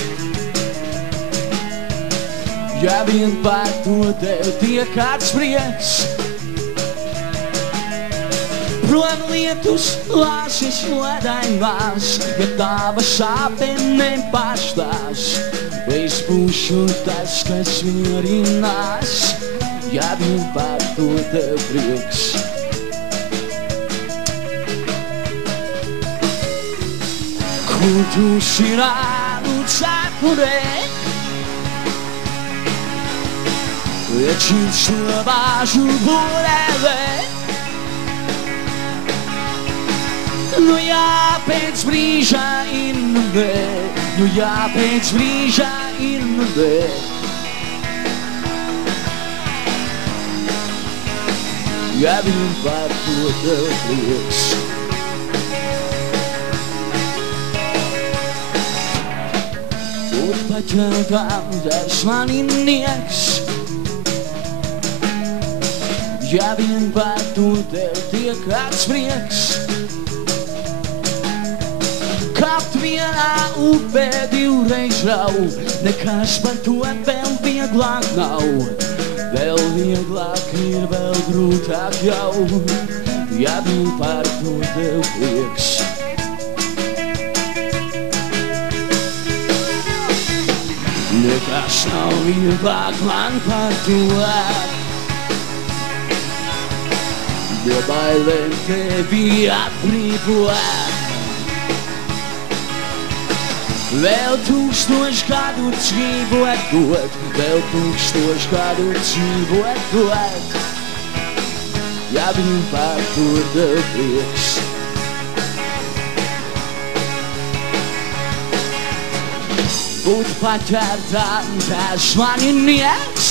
ja vien par to tev tiek kāds prieks. Prom lietus lāsis ledainās, ja tava sāpe nepārstās. Es būšu tas, kas mierinās, ja vien par to tev prieks. Kur tu sirānu cepurē, večīt slavāžu burēvē. Nu jā, pēc brīža ir nudē, nu jā, pēc brīža ir nudē. Ja vien par to tev prieks. Būt paķeltām tas mani nieks, ja vien par to tev tiek kāds prieks. Kāpt vienā upē divreiz rau, nekas par to vēl vieglāk nav. Vēl vieglāk ir, vēl grūtāk jau, ja vien par to tev prieks. Nekas nav vieglāk man par to, jo bailēm tevi atbrīvot. Vēl 1000 gadu dzīvot dot, vēl 1000 gadu dzīvot dot, ja vien par to tev prieks. būt paķertām, tas mani nieks.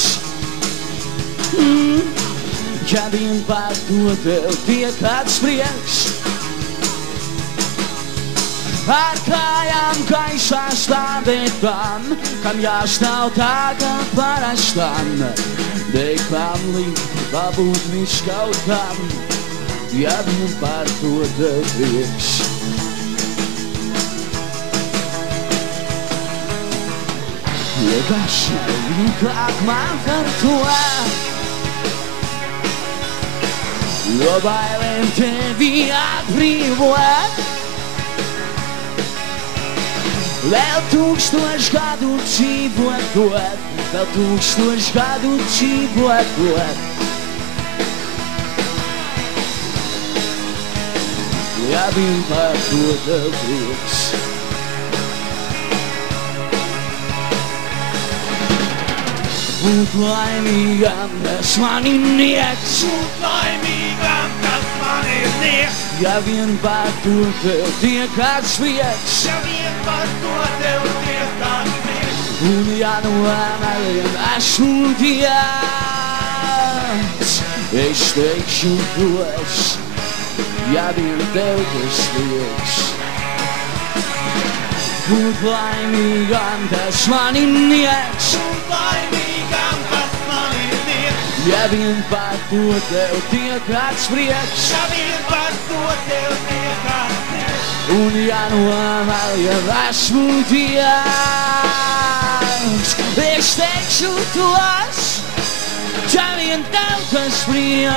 Ja vien par to tev tiek kāds prieks. Ar kājām gaisā stāvētām, kam jāstāv tā kā parastām. Deiklām līdz pabūt viskaut kam, ja vien par to tev prieks. Ja dažnai vieglāk man par to, jo bailēm tevi atbrīvot. Vēl 1000 gadu dzīvot, vēl 1000 gadu dzīvot. Ja vien par to tev prieks. Būt laimīgam, tas mani nieks. Būt laimīgam, tas man ir nieks. Ja vien par to tev tiek kāds prieks. Ja vien par to tev tiek kāds prieks. Un ja no ameliem esmu viens, es teikšu tos, ja vien tev tas prieks. Būt laimīgam, tas mani nieks. Būt laimīgam, tas man ir nieks. Ja vien par to tev tiek kāds prieks. Ja vien par to tev tiek kāds prieks. Un ja no ameliem esmu viens, es teikšu tos, ja vien tev tas prieks.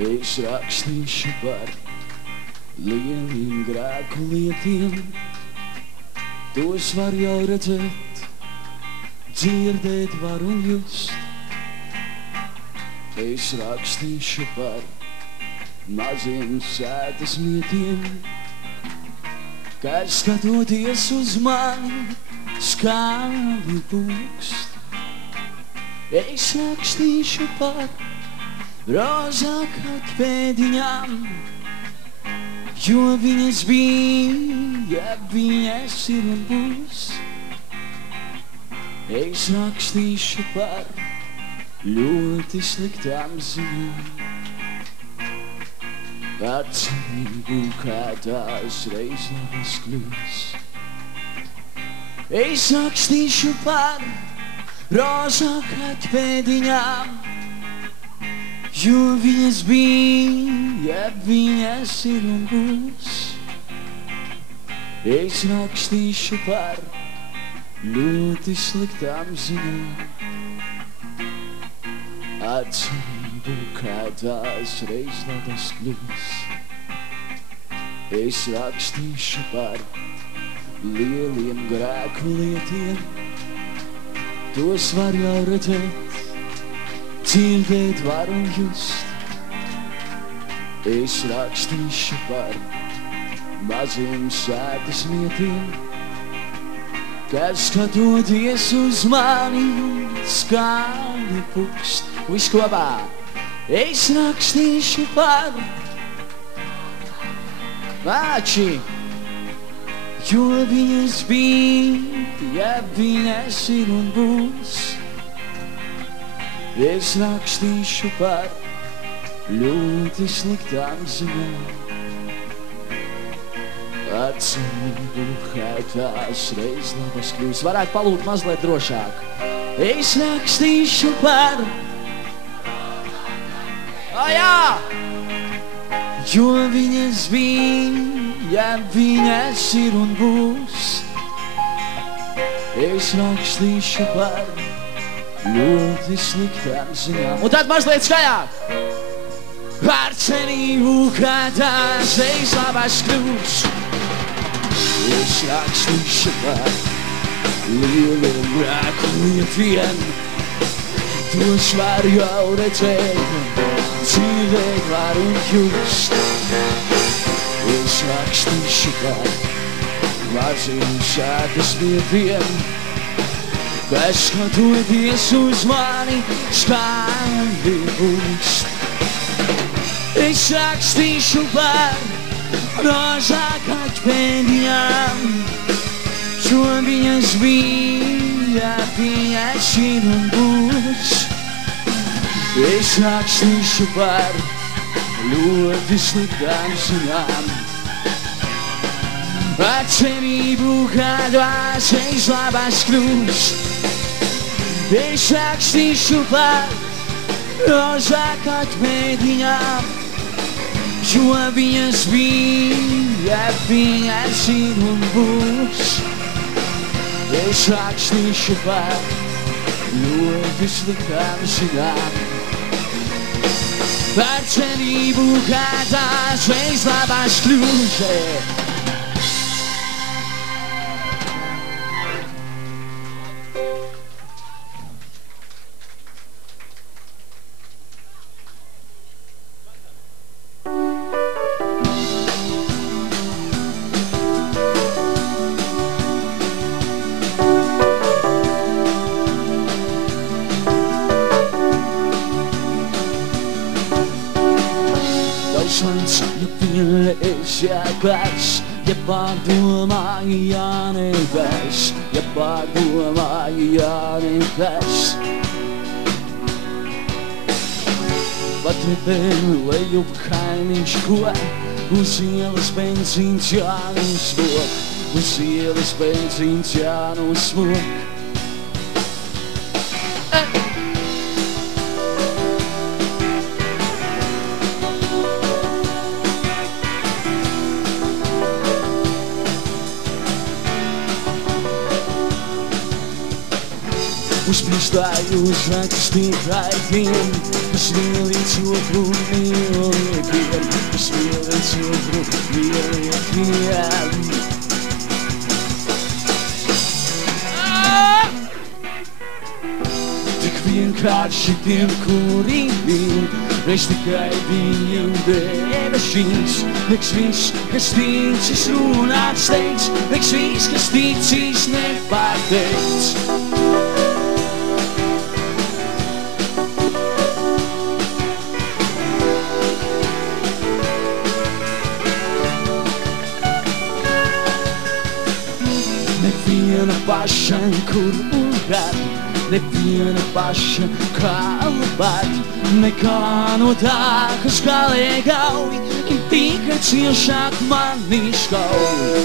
Es rakstīšu par lieliem grēku lietiem, tos var jau redzēt, dzirdēt var un just. Es rakstīšu par maziem sētas mietiem, kad skatoties uz mani skābi pūkst. Es rakstīšu par rozā katpēdiņām, jo viņas bija, viņas ir un būs. Es rakstīšu par ļoti sliktām ziņām, atcerību, kā tās reiz labas kļūs. Es rakstīšu par rozā katpēdiņām, jo viņas bija, viņas ir un būs. Es rakstīšu par ļoti sliktām ziņām, atcerību, kā tās reiz labas kļūs. Es rakstīšu par lieliem grēku lietiem, tos var jau redzēt, dzirdēt var un just. Es rakstīšu par maziem sētas mietiem, kad skatoties uz mani skābi pukst. Viss kopā. Es rakstīšu par vāči, jo viņas bija, viņas ir un būs. Es rakstīšu par ļoti sliktām ziņām, atcerību, kā tās reiz labas kļūs. Varētu palūgt mazliet drošāk. Es rakstīšu par jā! Jo viņas bija, viņas ir un būs. Es rakstīšu par ļoti sliktām ziņām. Un tad mazliet skaļāk. Ar cerību, ka tās reiz labas kļūs. Es rakstīšu par lieliem grēku lietiem, tos var jau redzēt, dzīvē var un just. Es rakstīšu par maziem sētas lietiem, kas skatoties uz mani skaļi pūkst. Es rakstīšu par rozām akmeņiem, jo viņas bija, viņas ir un būs. Es rakstīšu par ļoti sliktām ziņām, ar cerību, ka dvēseles labās kļūs. Es rakstīšu par rozām akmeņiem, jo viņas bija, viņas ir un būs. Es rakstīšu par ļoti sliktām ziņām, ar cerību, ka dvēseles labās kļūs. Ja pārdomāju, ja nekas, ja pārdomāju, ja nekas. Patrepēju leju kaimiņš, ko uz ielas benzīns jānosmok, uz ielas benzīns jānosmok. Uzpīstāju uz rakstītājiem, kas vienlīdz otru mīliekiem, kas vienlīdz otru mīliekiem. Tik vienkārši tiem, kuri vien, reiz tikai viņiem debesīs. Liks viss, kas ticis runāts teiks, liks viss, kas ticis nepārteikts. Paša, kur urāt, neviena paša kalbāt, nekā no tā, kas galīgi gauj, ir tikai ciešāk mani skauj.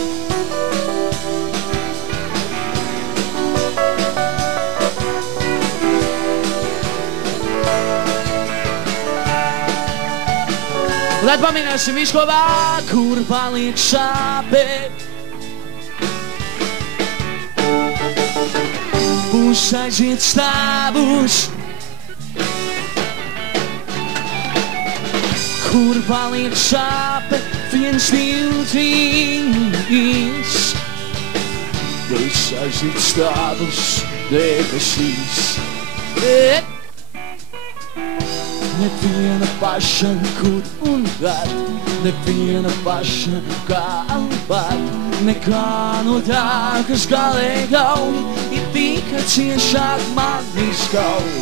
Lai paminēsim visu kopā, kur paliek sāpēt. Būs aiziet stāvus, kur paliek sāpe, 1, 2, 3. Būs aiziet stāvus debesīs. Neviena paša, kur un kad, neviena paša kalbāt, nekā no tā, kas galīgi gauj, ir tikai ciešāk mani skauj.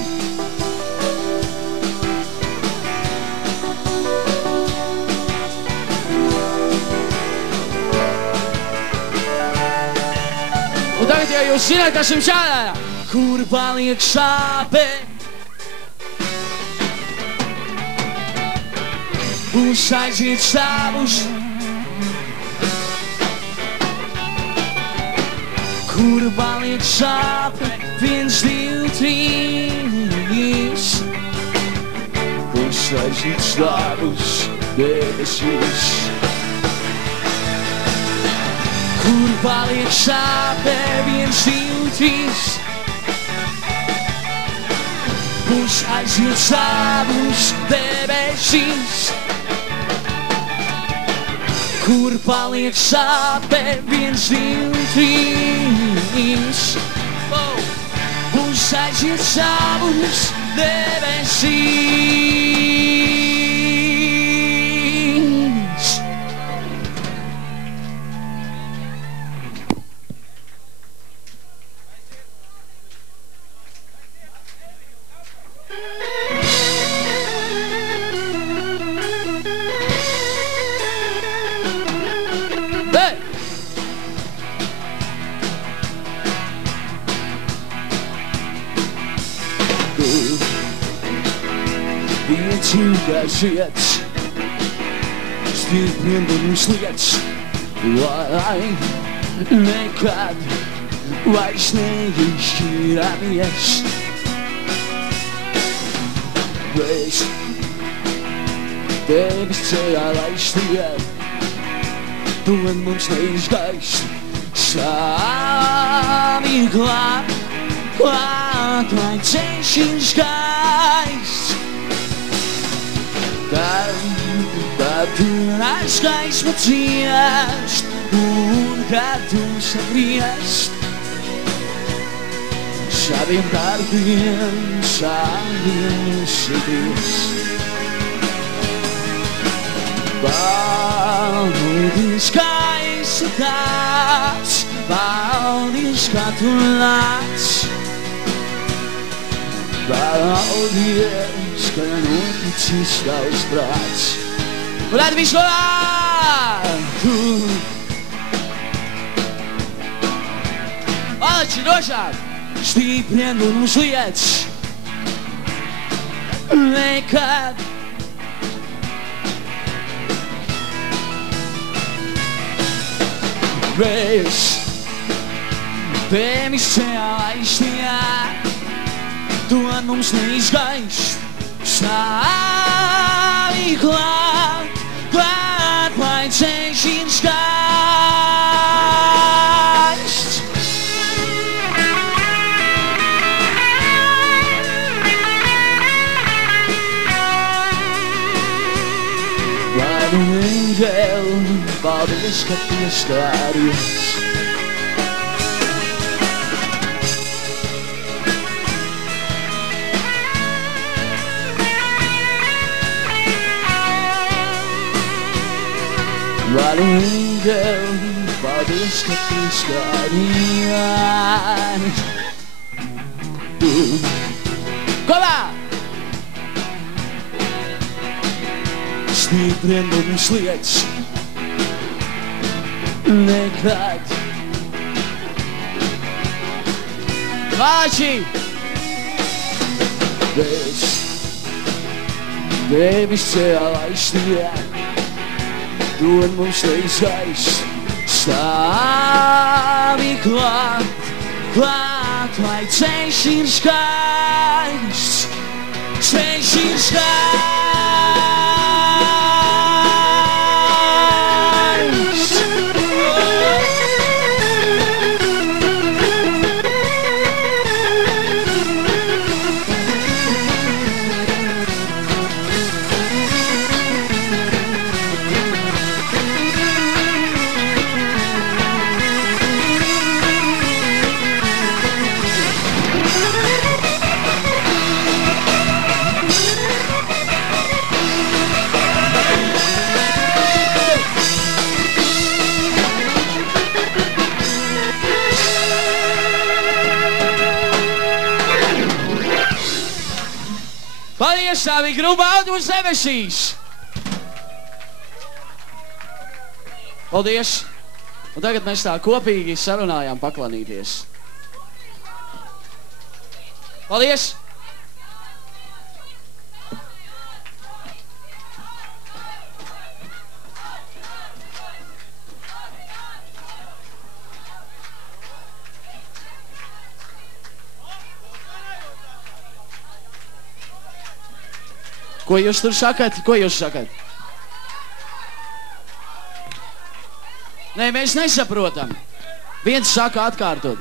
Un tagad, ja jūs zināt, kas jums jādara, kur paliek sāpe, būs aiziet stāvus, kur paliek sāpe, 1, 2, 3. Būs aiziet stāvus debesīs. Kur paliek sāpe, 1, 2, 3. Būs aiziet stāvus debesīs. Kur paliek sāpē 1, 2, 3. Būs aiziet savus debesīs. Vienīgais vietas, stiprina mums lietas, lai nekad vairs neizšķiramies. Mēs tevis ceļā laistiem, tu mums neizgaist. Savi klāt, lai ceļš izgaist. Kad tu nāc gaismu ciest, un kad tu sabriest, saviem darbiem saviesies. Paldies, ka esi tāds, paldies, ka tu nāc, paldies, ka noticis tavs prāts. Un tad visu tu. Alači, došāk! Stiprien mums lietas, nekad. Mēs tevis ceļā laistījām, tu mums neizgaist. Savi klāt, lai ceļš izgaist. Lai nu eņģeli, paldies, ka pieskāries. Lai nu eņģeli, paldies, ka pieskāries. Kopā! Stiprien mums lietas, nekad. Vāči! Mēs tevis ceļā laistījām, tu mums neizgaist. Stāvi klāt, lai ceļš izgaist. Ceļš izgaist. Paldies, savi grupa Autobus debesīs! Paldies! Un tagad mēs tā kopīgi sarunājām paklanīties. Paldies! Ko jūs tur sakat? Ko jūs sakat? Nē, mēs nesaprotam. Viens saka atkārtot.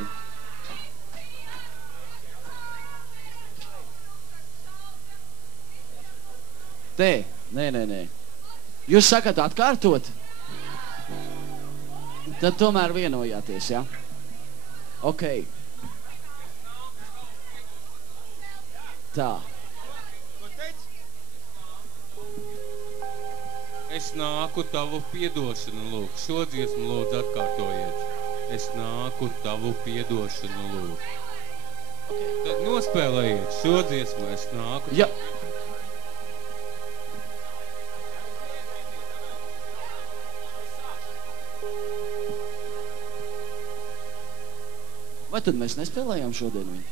Nē. Jūs sakat atkārtot? Tad tomēr vienojāties, ja? Ok. Tā. Es nāku tavu piedošanu lūk. Šo dziesmu lūdzu atkārtojiet. Es nāku tavu piedošanu lūk. Tad nospēlējiet šo dziesmu. Es nāku. Ja. Vai tad mēs nespēlējām šodien viņu?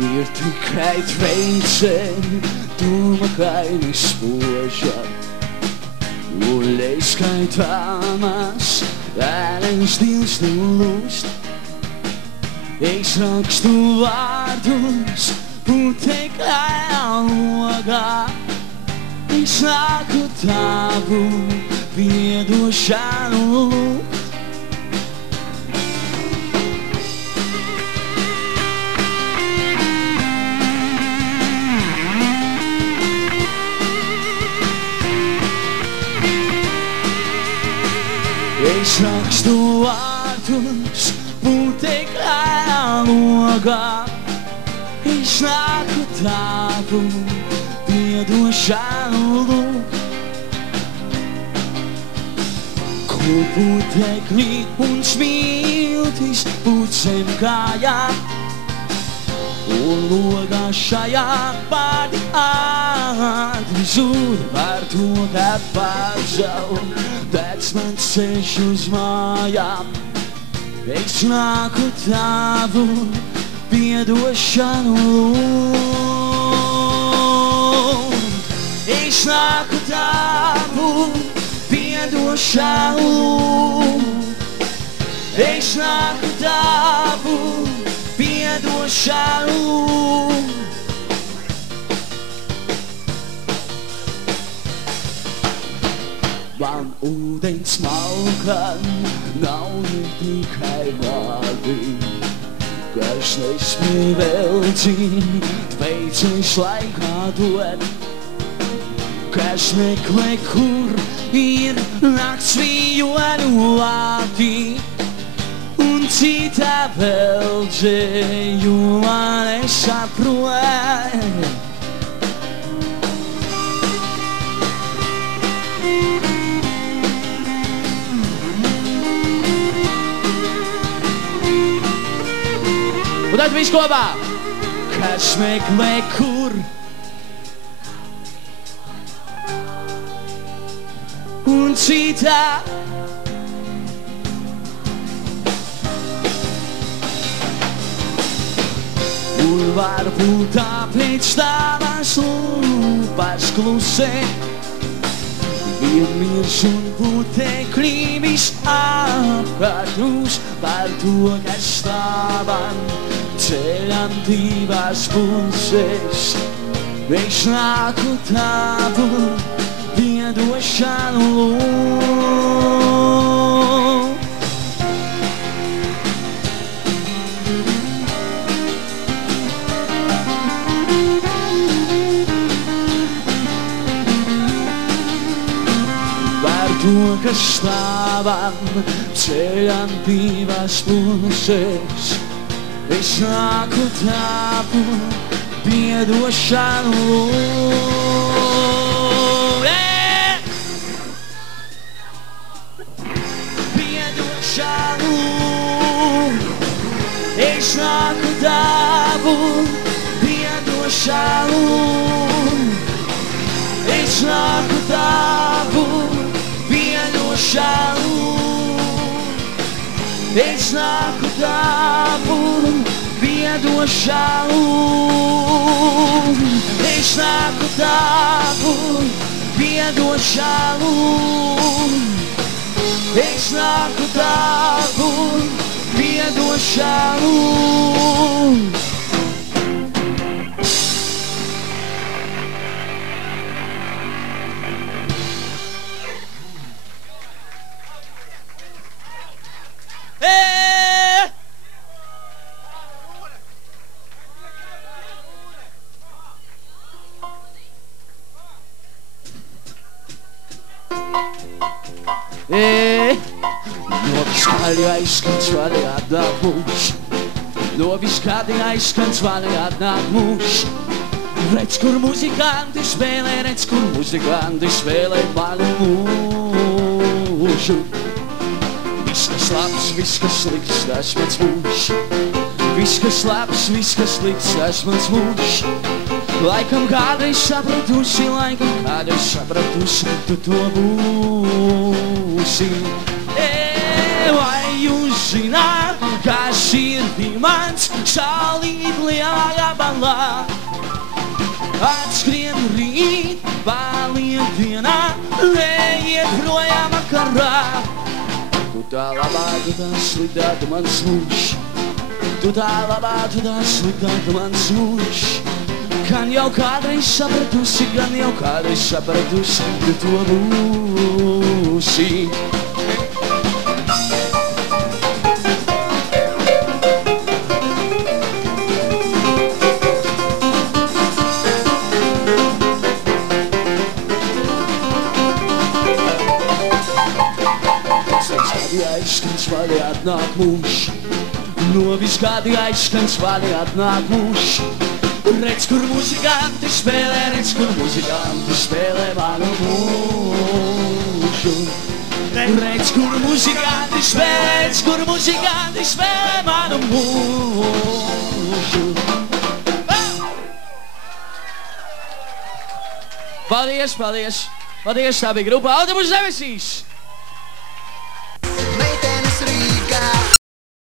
Ir tikai tveiceni, domākaini spoža, un neskaitāmas ēnes dils nulūst. Es rakstu vārdus putekļā logā, es nāku tavu piedošanu lūgt. Es rakstu vārdus putekļā logā, es nāku tavu piedošanu lūgt. Kur putekļi un smiltis pucem kājām, un logā šajā pārdi ātri zūd par to, ka pazaudēts mans ceļš uz mājām. Es nāku tavu piedošanu lūgt. Es nāku tavu piedošanu lūgt. Es nāku tavu piedošanu lūgt. Man ūdens malkan nav tikai vārdi, kas nesmī veldzīt, tveicens laikā dod, kas meklē, kur ir nakts vijonu vārdi, un cita veldzējuma nesaprot. Un tad viss kopā, kas meklē, kur un citā un varbūt tāpēc tavas lūpas klusē, vienmirs un putekļi visapkārt par to, kas stāvam ceļam divās puses. Es nāku tavu piedošanu lūgt. Par to, kas stāvam ceļam divās puses. Es nāku tavu piedošanu lūgt. Piedošanu lūgt. Es nāku tavu piedošanu lūgt. Es nāku tavu piedošanu lūgt. Es nāku tavu piedošanu lūgt. Es nāku tavu piedošanu lūgt. Es nāku tavu piedošanu lūgt. gadi aizskan svani atnāk mūs. No viss gadi aizskan svani atnāk mūs. Redz, kur muzikanti spēlē, redz, kur muzikanti spēlē manu mūžu. Viss, kas labs, viss, kas slikts, tas mans mūžs. Viss, kas labs, viss, kas slikts, tas mans mūžs. Laikam kādreiz sapratusi, tu to būsi. Vai jūs zināt, ka sirdī mans salīt lielā gabalā? Atskrien rīt, paliek dienā, neiet projām vakarā. Tu tā labā, tu tā sliktā, tu mans mūžs. Tu tā labā, tu tā sliktā, tu mans mūžs. Gan jau kādreiz sapratusi, tu to būsi. Aizskan svali atnāk mūs. No viss gadi aizskan svali atnāk mūs. Redz, kur muzikanti spēlē, redz, kur muzikanti spēlē manu mūžu. Redz, kur muzikanti spēlē, redz, kur muzikanti spēlē manu mūžu. Paldies, paldies. Paldies, tā bija grupa Autobus debesīs.